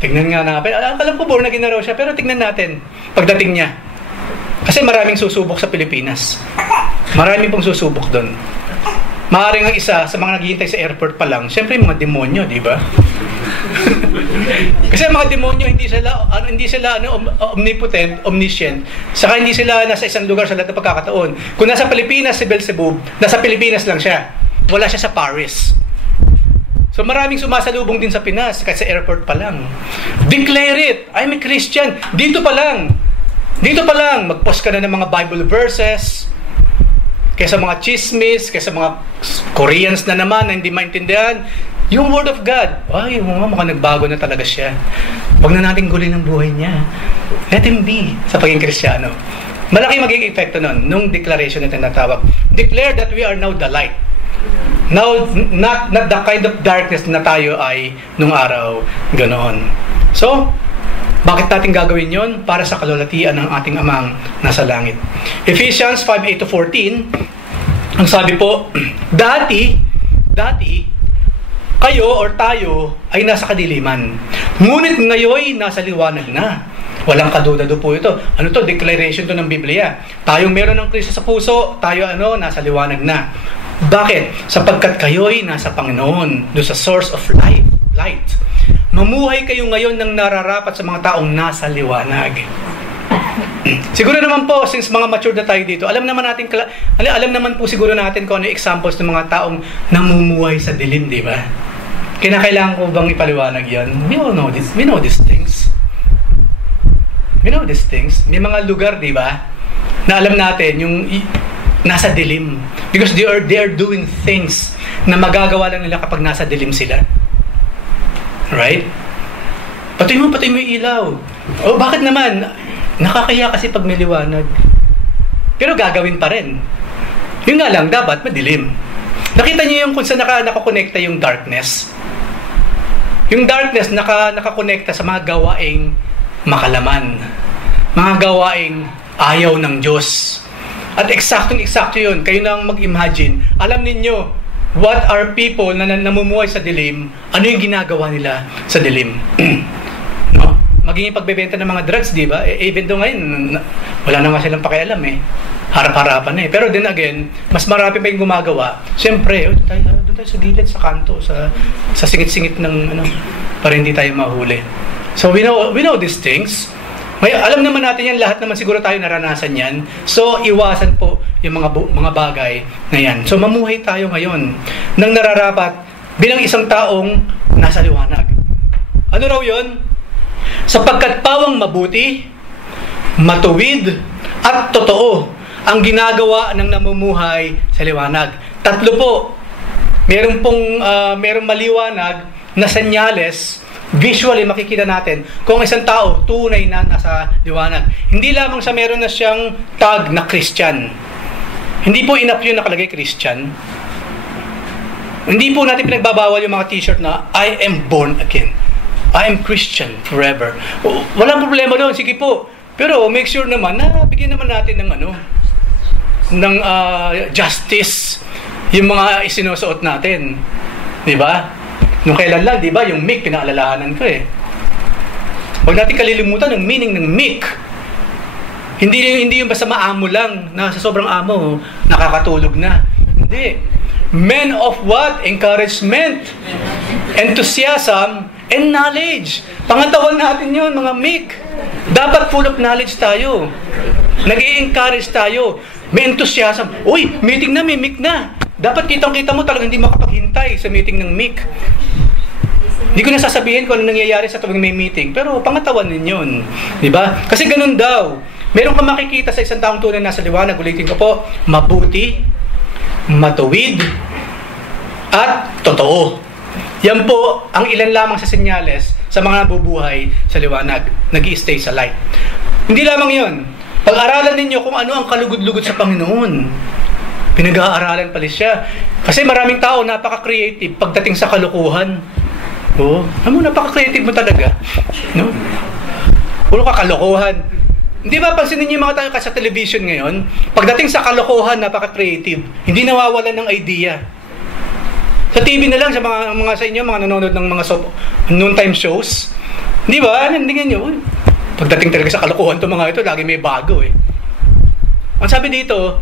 Tignan nga natin. Alam ko born again na raw siya, pero tignan natin pagdating niya. Kasi maraming susubok sa Pilipinas. Maraming pong susubok doon. Maaaring ang isa sa mga naghihintay sa airport pa lang, siyempre mga demonyo, di ba? Kasi ang mga demonyo, hindi sila omnipotent, omniscient. Saka hindi sila nasa isang lugar sa lahat ng pagkakataon. Kung nasa Pilipinas si Beelzebub, nasa Pilipinas lang siya. Wala siya sa Paris. So maraming sumasalubong din sa Pinas, kahit sa airport pa lang. Declare it, I'm a Christian. Dito pa lang, mag-post ka na ng mga Bible verses, kaysa mga chismis, kaysa mga Koreans na naman na hindi maintindihan. Yung Word of God, ay, mukhang nagbago na talaga siya. Huwag na natin gulin ang buhay niya. Let him be sa pagiging Kristiyano. Malaki magiging epekto nun, nung declaration na tinatawag. Declare that we are now the light. Now, not the kind of darkness na tayo ay nung araw, ganoon. So, bakit natin gagawin yon? Para sa kalulatian ng ating Amang nasa langit. Ephesians 5:8-14, ang sabi po, dati, kayo or tayo ay nasa kadiliman. Ngunit ngayon nasa liwanag na. Walang kaduda-do po ito. Ano to? Declaration to ng Biblia. Tayong meron ng Kristo sa puso, tayo nasa liwanag na. Bakit? Sapagkat kayo'y nasa Panginoon, doon sa source of light. Mamuhay kayo ngayon ng nararapat sa mga taong nasa liwanag. Siguro naman po, since mga mature na tayo dito, alam naman po siguro natin kung ano examples ng mga taong namumuhay sa dilim, di ba? Kinakailangan ko bang ipaliwanag yan? We all know this. We know these things. May mga lugar, di ba, na alam natin yung nasa dilim. Because they are doing things na magagawa lang nila kapag nasa dilim sila. Right? Patay mo yung ilaw. O bakit naman? Nakakaya kasi pag may liwanag. Pero gagawin pa rin. Yun nga lang, dapat madilim. Nakita niyo yung kung saan nakakonekta yung darkness? Yung darkness nakakonekta sa mga gawaing makalaman. Mga gawaing ayaw ng Diyos. At eksaktong-eksakto yun. Kayo nang mag-imagine. Alam ninyo, what are people na namumuhay sa dilim, ano yung ginagawa nila sa dilim? No? Maging pagbebenta ng mga drugs, di ba? Even though ngayon, wala na nga silang pakialam eh. Harap-harapan eh. Pero then again, mas marami pa yung gumagawa. Siyempre, doon tayo sa gilid, sa kanto, sa singit-singit ng para hindi tayo mahuli. So we know these things. Alam naman natin yan, lahat naman siguro tayo naranasan yan. So, iwasan po yung mga bagay na yan. So, mamuhay tayo ngayon nang nararapat bilang isang taong nasa liwanag. Ano raw yun? Sapagkat pawang mabuti, matuwid, at totoo ang ginagawa ng namumuhay sa liwanag. Tatlo po. Merong maliwanag na senyales. Visually, makikita natin kung isang tao tunay na nasa liwanag. Hindi lamang sa meron na siyang tag na Christian. Hindi po enough yun nakalagay Christian. Hindi po natin pinagbabawal yung mga t-shirt na I am born again. I am Christian forever. Walang problema doon, sige po. Pero make sure naman na bigyan naman natin ng justice yung mga isinusuot natin. Di ba? Nung kailan lang, di ba, yung meek, pinaalalahanan ko eh. Huwag natin kalilimutan ng meaning ng meek. Hindi yung basta maamo lang, na sa sobrang amo, nakakatulog na. Hindi. Men of what? Encouragement, enthusiasm, and knowledge. Pangatawan natin yun, mga meek. Dapat full of knowledge tayo. Nag-i-encourage tayo. May enthusiasm. Uy, meeting na, may meek na. Dapat kitang-kita mo talagang hindi makapaghintay sa meeting ng meek. Hindi ko na sasabihin kung ano nangyayari sa tuwing may meeting, pero pangatawan ninyo yun. Diba? Kasi ganun daw. Meron kang makikita sa isang taong tunay nasa liwanag, ulitin ko po, mabuti, matuwid, at totoo. Yan po ang ilan lamang sa senyales sa mga nabubuhay sa liwanag, nag-i-stay sa light. Hindi lamang yun. Pag-aralan ninyo kung ano ang kalugod-lugod sa Panginoon. Pinag-aaralan pala siya. Kasi maraming tao napaka-creative pagdating sa kalukuhan. Oo. Napaka-creative mo talaga. No? Puro ka kalokohan. Hindi ba pansinin niyo yung mga tayo sa television ngayon? Pagdating sa kalokohan, napaka-creative. Hindi nawawalan ng idea. Sa TV na lang, sa mga sa inyo, mga nanonood ng mga noontime shows. Di ba? Nandigan niyo. Pagdating talaga sa kalokohan, itong mga ito, lagi may bago eh. Ang sabi dito,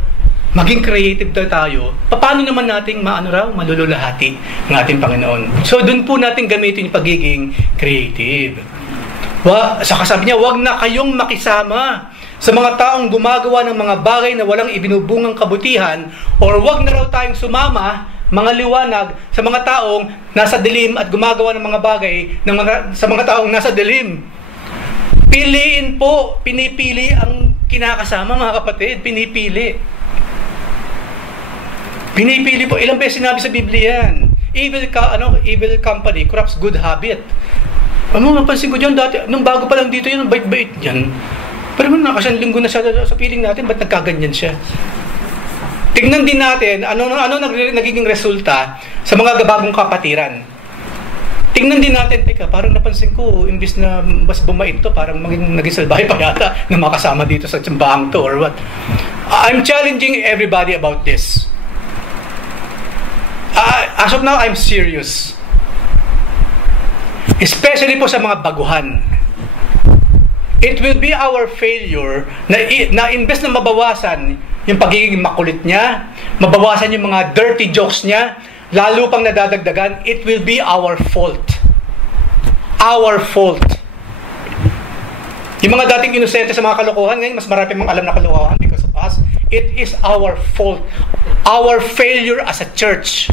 maging creative tayo, paano naman nating malululahati ng ating Panginoon? So, dun po natin gamitin yung pagiging creative. Saka sabi niya, huwag na kayong makisama sa mga taong gumagawa ng mga bagay na walang ibinubungang kabutihan, or huwag na raw tayong sumama, mga liwanag, sa mga taong nasa dilim at gumagawa ng mga bagay sa mga taong nasa dilim. Piliin po, pinipili ang kinakasama, mga kapatid, pinipili po. Ilang beses sinabi sa Biblia yan. Evil company corrupts good habit. Napansin ko dyan dati, nung bago pa lang dito yun, bait-bait yan. Pero nakasang linggo na siya sa piling natin, ba't nagkaganyan siya? Tignan din natin, ano nagiging resulta sa mga bagong kapatiran. Tingnan din natin, parang napansin ko, imbis na mas bumait to, parang naging salbahe pa yata na makasama dito sa tsambahan to or what. I'm challenging everybody about this. As of now, I'm serious. Especially po sa mga baguhan. It will be our failure na imbes na mabawasan yung pagiging makulit niya, mabawasan yung mga dirty jokes niya, lalo pang nadadagdagan, it will be our fault. Our fault. Yung mga dating inosente sa mga kalokohan, ngayon mas marami mong alam na kalokohan because of us. It is our fault. Our failure as a church.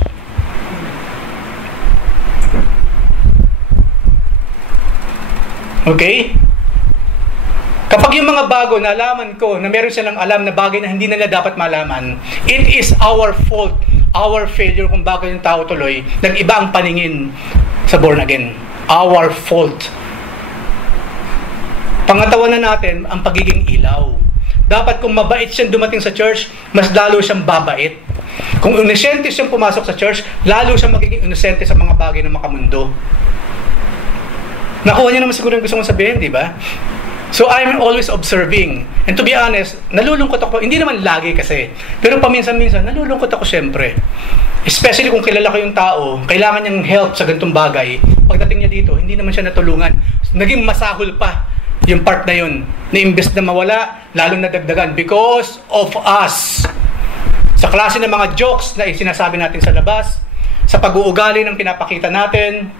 Okay? Kapag yung mga bago, nalaman ko na meron silang alam na bagay na hindi nila dapat malaman, it is our fault, our failure kung bagay yung tao tuloy, nag-iba ang paningin sa born again. Our fault. Pangatawanan natin ang pagiging ilaw. Dapat kung mabait siyang dumating sa church, mas lalo siyang babait. Kung inosente siyang pumasok sa church, lalo siyang magiging inosente sa mga bagay ng makamundo. Nakuha niyo naman siguro yung gusto mong sabihin, di ba? So, I'm always observing. And to be honest, nalulungkot ako. Hindi naman lagi kasi. Pero paminsan-minsan, nalulungkot ako siyempre. Especially kung kilala ko yung tao, kailangan niyang help sa ganitong bagay. Pagdating niya dito, hindi naman siya natulungan. Naging masahol pa yung part na yun. Na imbes na mawala, lalong nadagdagan. Because of us. Sa klase ng mga jokes na sinasabi natin sa labas, sa pag-uugali ng pinapakita natin,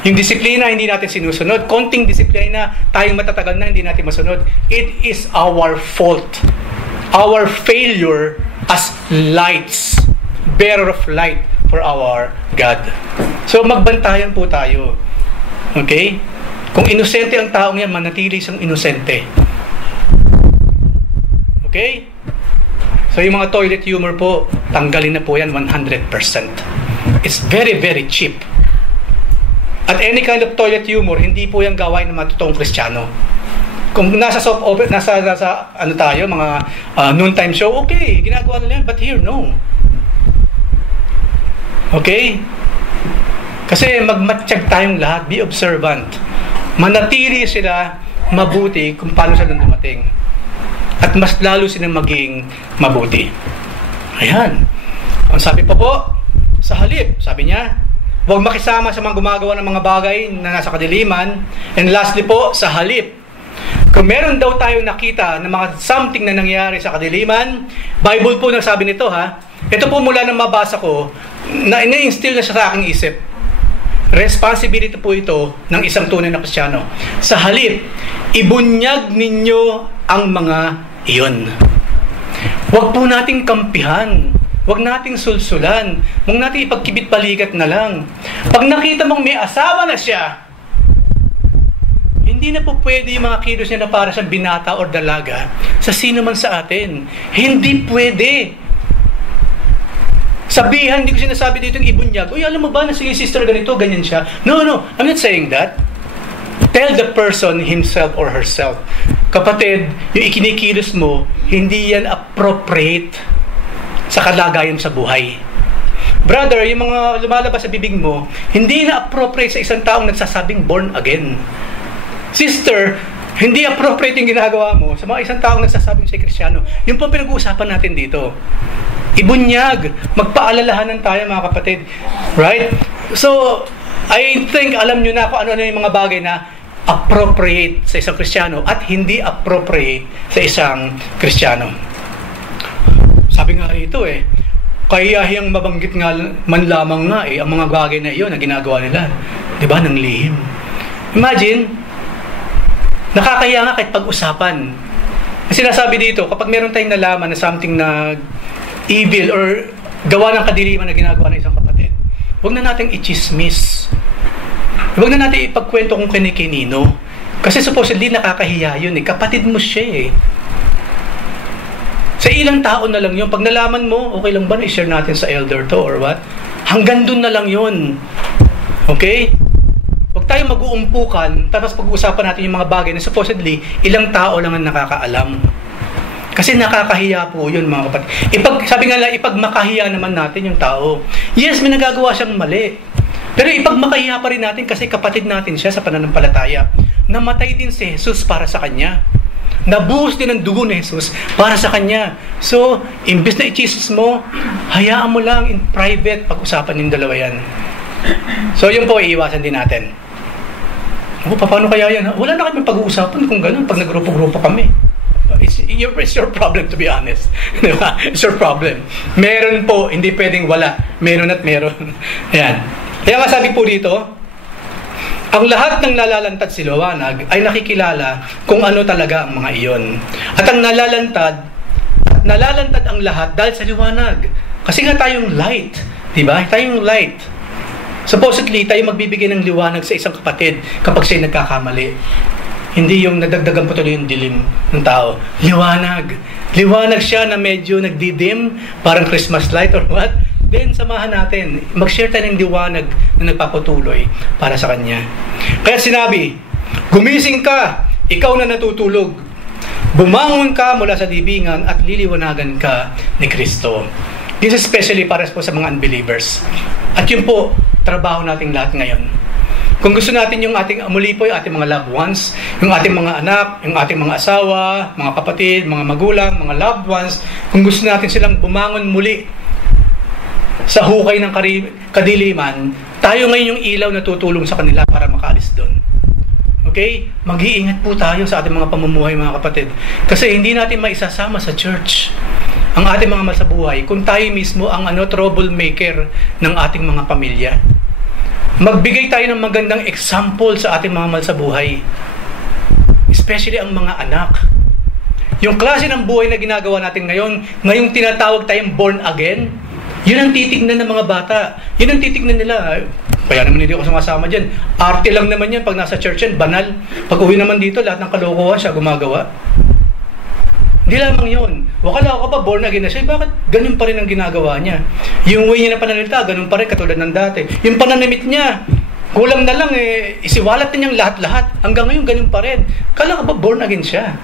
yung disiplina, hindi natin sinusunod. Konting disiplina, tayong matatagal na, hindi natin masunod. It is our fault. Our failure as lights. Bearer of light for our God. So, magbantayan po tayo. Okay? Kung inosente ang taong yan, manatili siyang inosente. Okay? So, yung mga toilet humor po, tanggalin na po yan 100%. It's very, very cheap. At any kind of toilet humor, hindi po yung gawain ng mga totoong Kristiyano. Kung nasa soft open, nasa ano tayo, mga noontime show, okay, ginagawa nila yan. But here, no. Okay? Kasi magmatsyag tayong lahat, be observant. Manatili sila mabuti kung paano sila dumating. At mas lalo silang maging mabuti. Ayan. Ang sabi pa po, sa halip, sabi niya, huwag makisama sa mga gumagawa ng mga bagay na nasa kadiliman. And lastly po, sa halip, kung meron daw tayong nakita na mga something na nangyari sa kadiliman, Bible po nagsabi nito ha. Ito po mula nang mabasa ko, na ina-instill na siya sa aking isip. Responsibility po ito ng isang tunay na Kristiyano. Sa halip, ibunyag ninyo ang mga iyon. Huwag po nating kampihan. Huwag nating sulsulan. Huwag nating ipagkibit-balikat na lang. Pag nakita mong may asawa na siya, hindi na po pwede yung mga kilos niya na para sa binata o dalaga sa sino man sa atin. Hindi pwede. Sabihan, hindi ko sinasabi dito yung ibunyag. Uy, alam mo ba na si sister ganito, ganyan siya? No, I'm not saying that. Tell the person himself or herself. Kapatid, yung ikinikilos mo, hindi yan appropriate sa kalagayan sa buhay. Brother, yung mga lumalabas sa bibig mo, hindi na appropriate sa isang taong nagsasabing born again. Sister, hindi appropriate yung ginagawa mo sa mga isang taong nagsasabing siya Kristiyano. Yung po pinag-uusapan natin dito. Ibunyag, magpaalalahanan tayo mga kapatid. Right? So, I think alam nyo na kung ano yung mga bagay na appropriate sa isang Kristiyano at hindi appropriate sa isang Kristiyano. Sabi nga rito kahiyahiyang mabanggit nga man lamang nga ang mga bagay na iyon na ginagawa nila. Diba? Nang lihim. Imagine, nakakahiya nga kahit pag-usapan. Sinasabi dito, kapag meron tayong nalaman na something na evil or gawa ng kadiliman na ginagawa ng isang kapatid, huwag na natin i-chismis. Huwag na natin ipagkwento kung kinikinino. Kasi supposedly nakakahiya yun Kapatid mo siya Sa ilang tao na lang yun. Pag nalaman mo, okay lang ba na i-share natin sa elder to or what? Hanggang dun na lang yun. Okay? Huwag tayong mag-uumpukan, tapos pag-uusapan natin yung mga bagay na supposedly, ilang tao lang ang nakakaalam. Kasi nakakahiya po yun, mga kapatid. Sabi nga lang, ipagmakahiya naman natin yung tao. Yes, may nagagawa siyang mali. Pero ipagmakahiya pa rin natin kasi kapatid natin siya sa pananampalataya. Namatay din si Jesus para sa kanya. Nabuhos din ang dugo ni Jesus para sa kanya. So, imbes na i-Jesus mo, hayaan mo lang in private pag-usapan yung dalawa yan. So, yun po iiwasan din natin. Paano kaya yan? Wala na kami pag-uusapan kung gano'n pag nagrupo-grupo kami. It's your problem, to be honest. Diba? It's your problem. Meron po, hindi pwedeng wala. Meron at meron. Ayan. Kaya nga sabi po dito, ang lahat ng nalalantad sa liwanag ay nakikilala kung ano talaga ang mga iyon. At ang nalalantad ang lahat dahil sa liwanag. Kasi nga tayong light. Diba? Tayong light. Supposedly, tayo magbibigay ng liwanag sa isang kapatid kapag siya'y nagkakamali. Hindi yung nadagdagan po tuloy yung dilim ng tao. Liwanag. Liwanag siya na medyo nagdidim, parang Christmas light or what. Then, samahan natin. Mag-share tayo ng liwanag na nagpaputuloy para sa Kanya. Kaya sinabi, gumising ka, ikaw na natutulog. Bumangon ka mula sa libingan at liliwanagan ka ni Kristo. This is especially para po sa mga unbelievers. At yun po, trabaho nating lahat ngayon. Kung gusto natin yung muli po yung ating mga loved ones, yung ating mga anak, yung ating mga asawa, mga kapatid, mga magulang, mga loved ones, kung gusto natin silang bumangon muli sa hukay ng kadiliman, tayo ngayon yung ilaw na tutulong sa kanila para makaalis doon. Okay? Mag-iingat po tayo sa ating mga pamumuhay, mga kapatid. Kasi hindi natin maisasama sa church ang ating mga masabuhay kung tayo mismo ang troublemaker ng ating mga pamilya. Magbigay tayo ng magandang example sa ating mga masabuhay. Especially ang mga anak. Yung klase ng buhay na ginagawa natin ngayong tinatawag tayong born again, yun ang titignan ng mga bata. Yun ang titignan nila. Kaya naman hindi ako sumasama dyan. Arte lang naman yan pag nasa church yan, banal. Pag uwi naman dito, lahat ng kalokohan siya gumagawa. Hindi lamang yun. Wakala ka ba born again na siya? Bakit ganun pa rin ang ginagawa niya? Yung way niya na pananalita, ganun pa rin katulad ng dati. Yung pananamit niya, kulang na lang isiwalat na niyang lahat-lahat. Hanggang ngayon, ganun pa rin. Kala ka ba born again siya?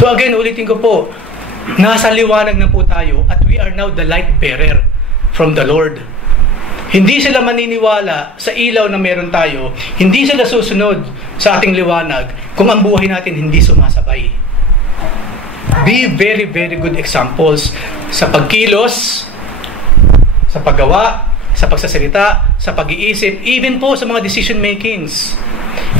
So again, ulitin ko po, nasa liwanag na po tayo at we are now the light bearer from the Lord. Hindi sila maniniwala sa ilaw na meron tayo. Hindi sila susunod sa ating liwanag kung ang buhay natin hindi sumasabay. Be very, very good examples sa pagkilos, sa paggawa, sa pagsasalita, sa pag-iisip, even po sa mga decision makings.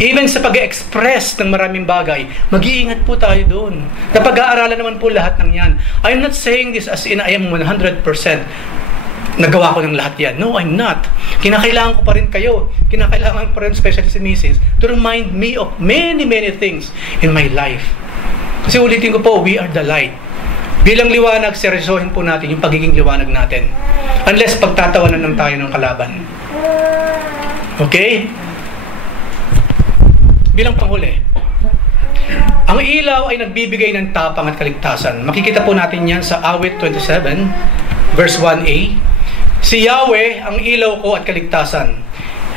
Even sa pag-express ng maraming bagay, mag-iingat po tayo doon. Napag-aaralan naman po lahat ng yan. I'm not saying this as in I am 100% nagawa ko ng lahat yan. No, I'm not. Kinakailangan ko pa rin kayo. Kinakailangan ko pa rin, especially si Mrs., to remind me of many, many things in my life. Kasi ulitin ko po, we are the light. Bilang liwanag, seryosohin po natin yung pagiging liwanag natin. Unless pagtatawanan ng tayo ng kalaban. Okay? Bilang panghuli, ang ilaw ay nagbibigay ng tapang at kaligtasan. Makikita po natin yan sa Awit 27, verse 1a. Si Yahweh ang ilaw ko at kaligtasan.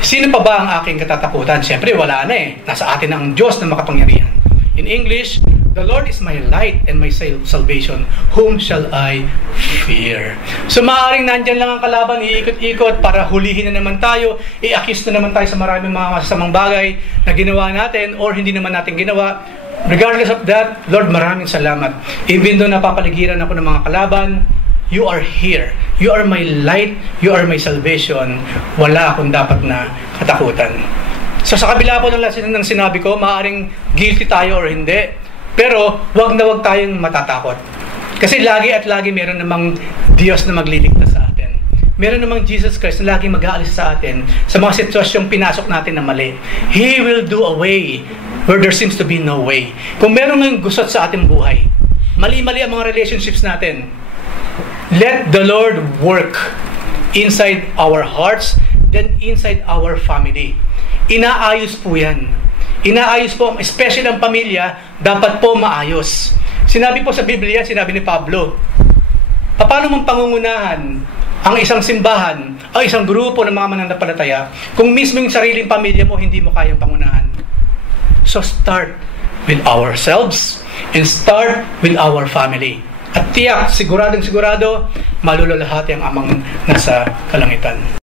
Sino pa ba ang aking katatakutan? Siyempre, wala na Nasa atin na ang Diyos na makapangyarihan. In English, the Lord is my light and my salvation. Whom shall I fear? So maaaring nandyan lang ang kalaban, iikot-ikot para hulihin na naman tayo, i-accuse na naman tayo sa maraming mga masasamang bagay na ginawa natin or hindi naman natin ginawa. Regardless of that, Lord, maraming salamat. Even though napapaligiran ako ng mga kalaban, you are here. You are my light. You are my salvation. Wala akong dapat na katakutan. So sa kabila po ng sinabi ko, maaaring guilty tayo or hindi. Pero wag na wag tayong matatakot. Kasi lagi at lagi meron namang Diyos na magliligtas sa atin. Meron namang Jesus Christ na laging mag-aalis sa atin sa mga sitwasyong pinasok natin na mali. He will do a way where there seems to be no way. Kung meron ng gusot sa ating buhay, mali-mali ang mga relationships natin, let the Lord work inside our hearts, then inside our family. Inaayos po yan. Inaayos po, especially ang pamilya, dapat po maayos. Sinabi po sa Biblia, sinabi ni Pablo, paano mong pangungunahan ang isang simbahan o isang grupo ng mga mananampalataya kung mismo yung sariling pamilya mo hindi mo kayang pangunahan? So start with ourselves and start with our family. At tiyak, siguradong sigurado, malululahati ang amang nasa kalangitan.